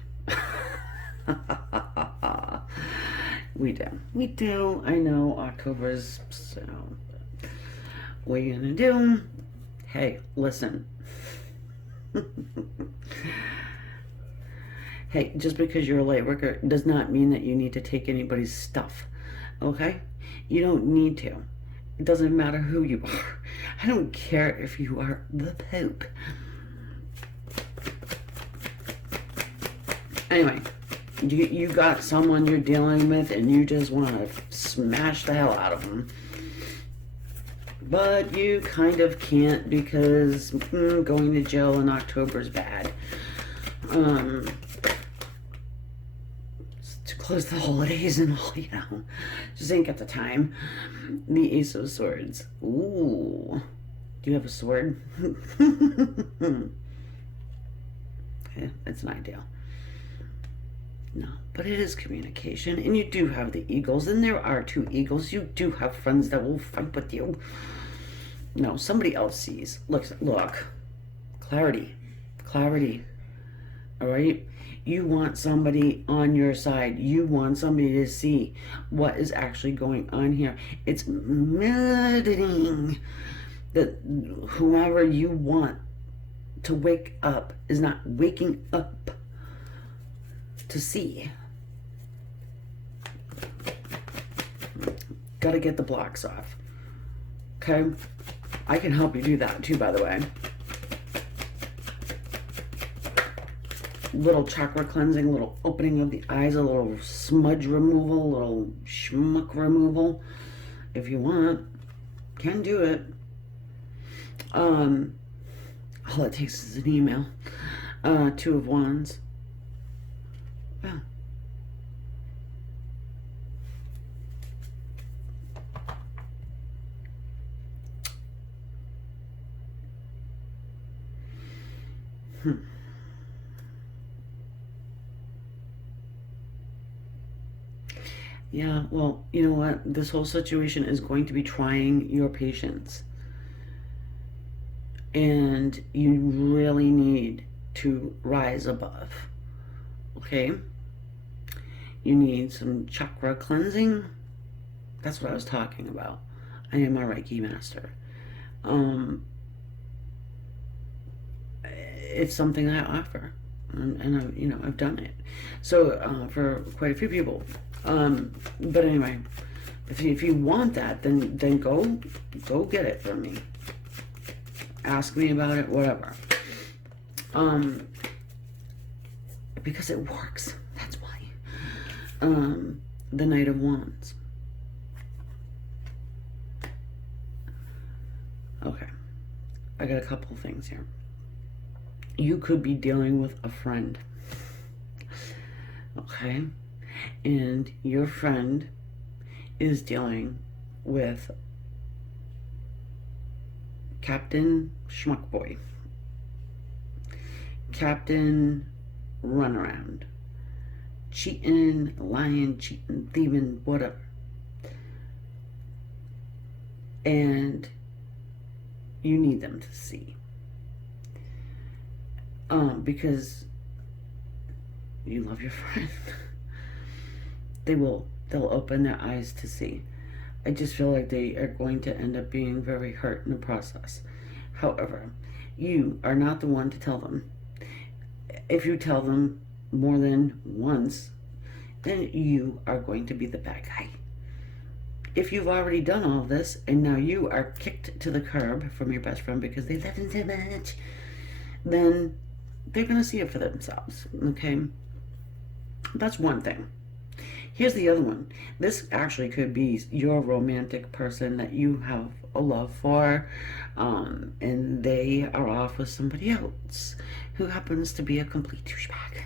We do. I know October's, so what are you gonna do? Hey, listen. Hey, just because you're a light worker does not mean that you need to take anybody's stuff, okay? You don't need to. It doesn't matter who you are. I don't care if you are the Pope. Anyway, you got someone you're dealing with and you just want to smash the hell out of them. But you kind of can't because going to jail in October is bad. To close the holidays and all, just ain't got the time. The Ace of Swords. Ooh. Do you have a sword? Yeah, it's not ideal. No, but it is communication, and you do have the eagles, and there are 2 eagles. You do have friends that will fight with you. No, somebody else sees. Look. Clarity. All right? You want somebody on your side. You want somebody to see what is actually going on here. It's maddening that whoever you want to wake up is not waking up to see. Got to get the blocks off. Okay? I can help you do that too, by the way. Little chakra cleansing, little opening of the eyes, a little smudge removal, a little schmuck removal. If you want, can do it. All it takes is an email. 2 of Wands. Yeah. Yeah, well, you know what? This whole situation is going to be trying your patience. And you really need to rise above. Okay? You need some chakra cleansing. That's what I was talking about. I am a Reiki master. It's something I offer. And I've done it. So, for quite a few people. But anyway, if you want that, then go get it from me. Ask me about it, whatever. Because it works. That's why. The Knight of Wands. Okay. I got a couple of things here. You could be dealing with a friend. Okay? And your friend is dealing with Captain Schmuckboy, Captain Runaround, cheating, lying, thieving, whatever. And you need them to see. Because you love your friend. They'll open their eyes to see. I just feel like they are going to end up being very hurt in the process. However, you are not the one to tell them. If you tell them more than once, then you are going to be the bad guy. if you've already done all this and now you are kicked to the curb from your best friend because they love him so much, then they're going to see it for themselves, okay? That's one thing. Here's the other one. This actually could be your romantic person that you have a love for, and they are off with somebody else who happens to be a complete douchebag.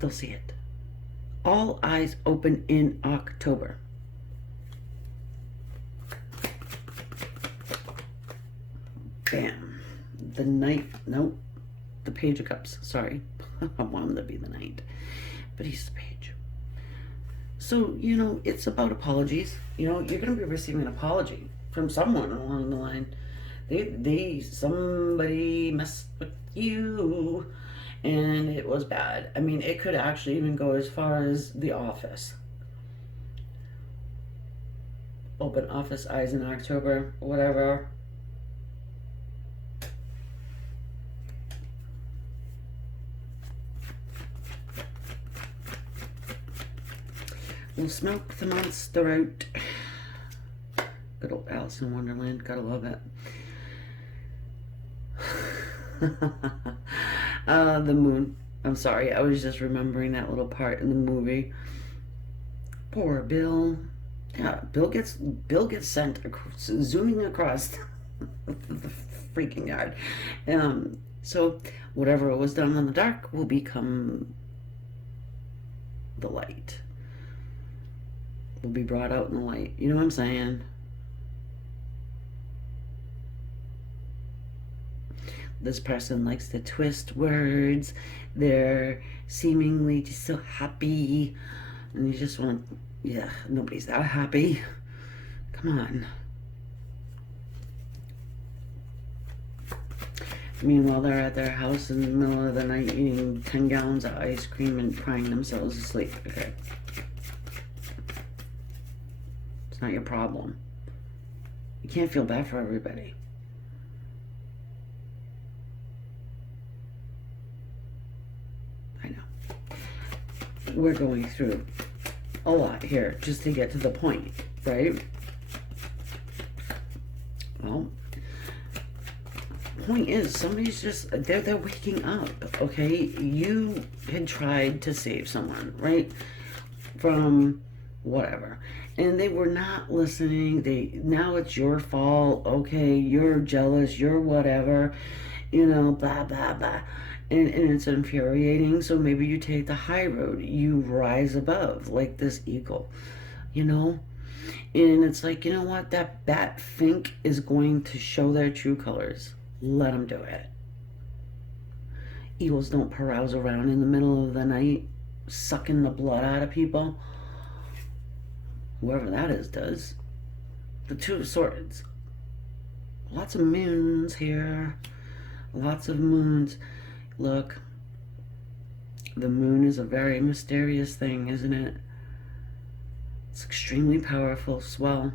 They'll see it. All eyes open in October. Bam. The Knight, nope, the Page of Cups, sorry. I want him to be the Knight, but he's the Page. So, you know, it's about apologies. You know, you're going to be receiving an apology from someone along the line. Somebody messed with you, and it was bad. I mean, it could actually even go as far as The Office. Open office eyes in October, whatever. We'll smoke the monster out. Good old Alice in Wonderland, gotta love it. The moon. I'm sorry, I was just remembering that little part in the movie. Poor Bill. Yeah, Bill gets sent zooming across the freaking yard. So whatever was done in the dark will become the light. Will be brought out in the light. You know what I'm saying? This person likes to twist words. They're seemingly just so happy. And you just want, yeah, nobody's that happy. Come on. Meanwhile, they're at their house in the middle of the night eating 10 gallons of ice cream and crying themselves to sleep. Okay. It's not your problem. You can't feel bad for everybody. I know. We're going through a lot here just to get to the point, right? Well, point is, somebody's just, they're waking up, okay? You had tried to save someone, right? From whatever. And they were not listening. Now it's your fault. Okay, you're jealous, you're whatever, you know, blah, blah, blah. And it's infuriating. So maybe you take the high road. You rise above like this eagle, you know? And it's like, you know what? That bat fink is going to show their true colors. Let them do it. Eagles don't carouse around in the middle of the night sucking the blood out of people. Whoever that is does. The Two of Swords. Lots of moons here. Lots of moons. Look. The moon is a very mysterious thing, isn't it? It's extremely powerful. Swell.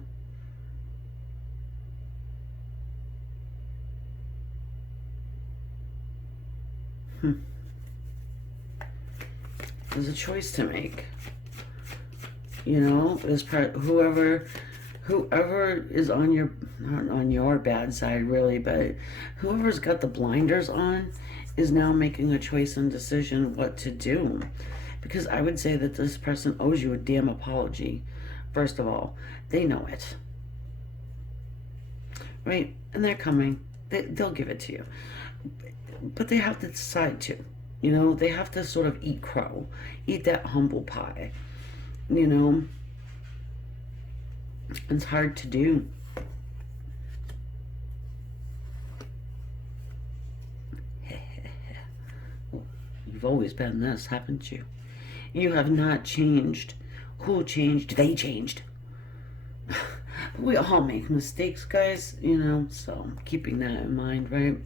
There's a choice to make. You know, this part, whoever is on your, not on your bad side really, but whoever's got the blinders on is now making a choice and decision what to do. Because I would say that this person owes you a damn apology. First of all, they know it. Right? And they're coming. They'll give it to you. But they have to decide to. You know, they have to sort of eat crow. Eat that humble pie. You know, it's hard to do. You've always been this, haven't you? You have not changed. Who changed? They changed. We all make mistakes, guys, you know, so keeping that in mind, right?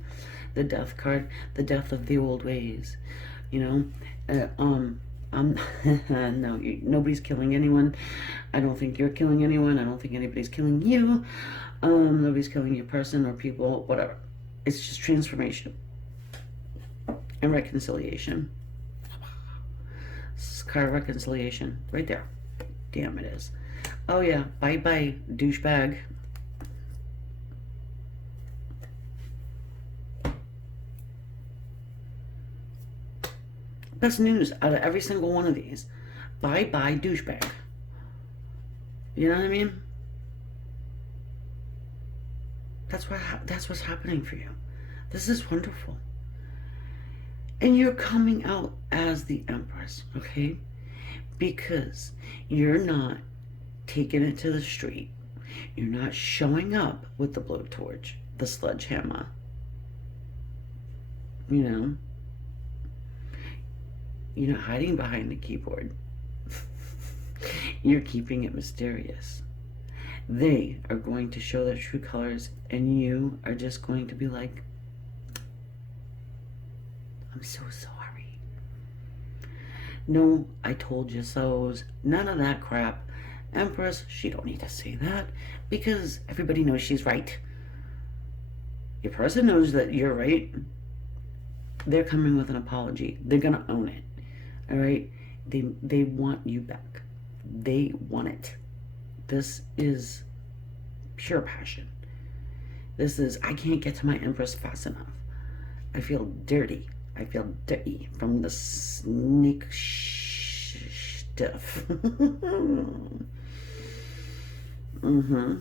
The death card, the death of the old ways, you know. No, nobody's killing anyone. I don't think you're killing anyone. I don't think anybody's killing you. Nobody's killing your person or people, whatever. It's just transformation and reconciliation. This is card reconciliation right there. Damn, it is. Oh yeah, bye-bye, douchebag. Best news out of every single one of these. Bye-bye, douchebag. You know what I mean? That's what's happening for you. This is wonderful. And you're coming out as the Empress, okay? Because you're not taking it to the street. You're not showing up with the blowtorch, the sledgehammer. You know? You're not hiding behind the keyboard. You're keeping it mysterious. They are going to show their true colors, and you are just going to be like, I'm so sorry. No, I told you so's. None of that crap. Empress, she don't need to say that because everybody knows she's right. Your person knows that you're right. They're coming with an apology. They're gonna own it. All right? They want you back. They want it. This is pure passion. This is, I can't get to my Empress fast enough. I feel dirty. I feel dirty from the snake stuff. Mm-hmm.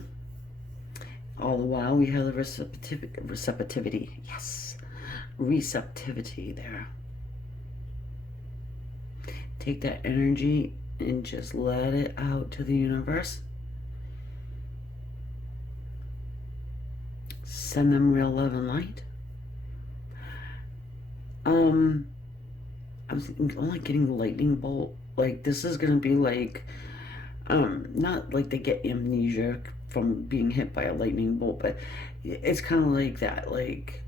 All the while we have the receptivity. Yes. Receptivity there. Take that energy and just let it out to the universe. Send them real love and light. I'm like getting the lightning bolt. Like this is gonna be like, not like they get amnesia from being hit by a lightning bolt, but it's kind of like that. Like,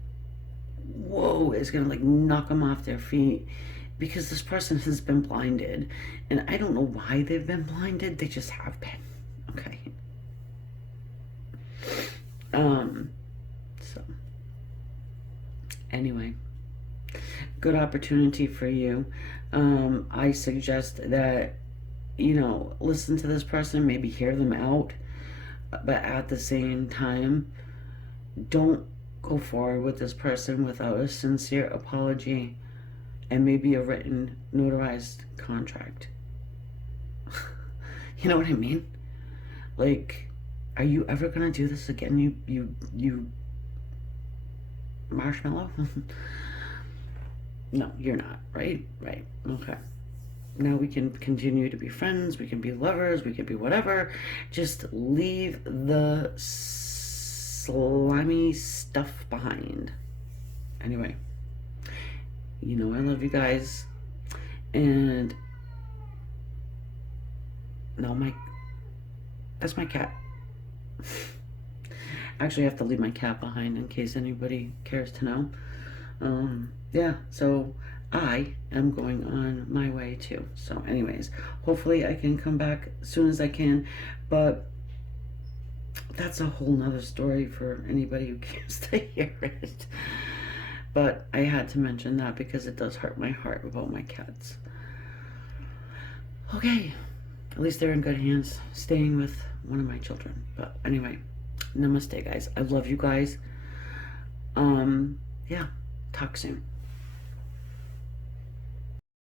whoa, it's gonna like knock them off their feet because this person has been blinded, and I don't know why they've been blinded. They just have been. Okay. So anyway. Good opportunity for you. I suggest that, listen to this person, maybe hear them out, but at the same time, don't go forward with this person without a sincere apology and maybe a written, notarized contract. You know what I mean? Like, are you ever gonna do this again, you marshmallow? No, you're not, right? Right. Okay. Now we can continue to be friends, we can be lovers, we can be whatever. Just leave the slimy stuff behind. Anyway, I love you guys. And no, that's my cat. Actually, I have to leave my cat behind in case anybody cares to know. Yeah, so I am going on my way too. So anyways, hopefully I can come back as soon as I can, but that's a whole nother story for anybody who cares to hear it. But I had to mention that because it does hurt my heart about my cats. Okay, at least they're in good hands, staying with one of my children. But anyway, namaste guys. I love you guys. Yeah, talk soon.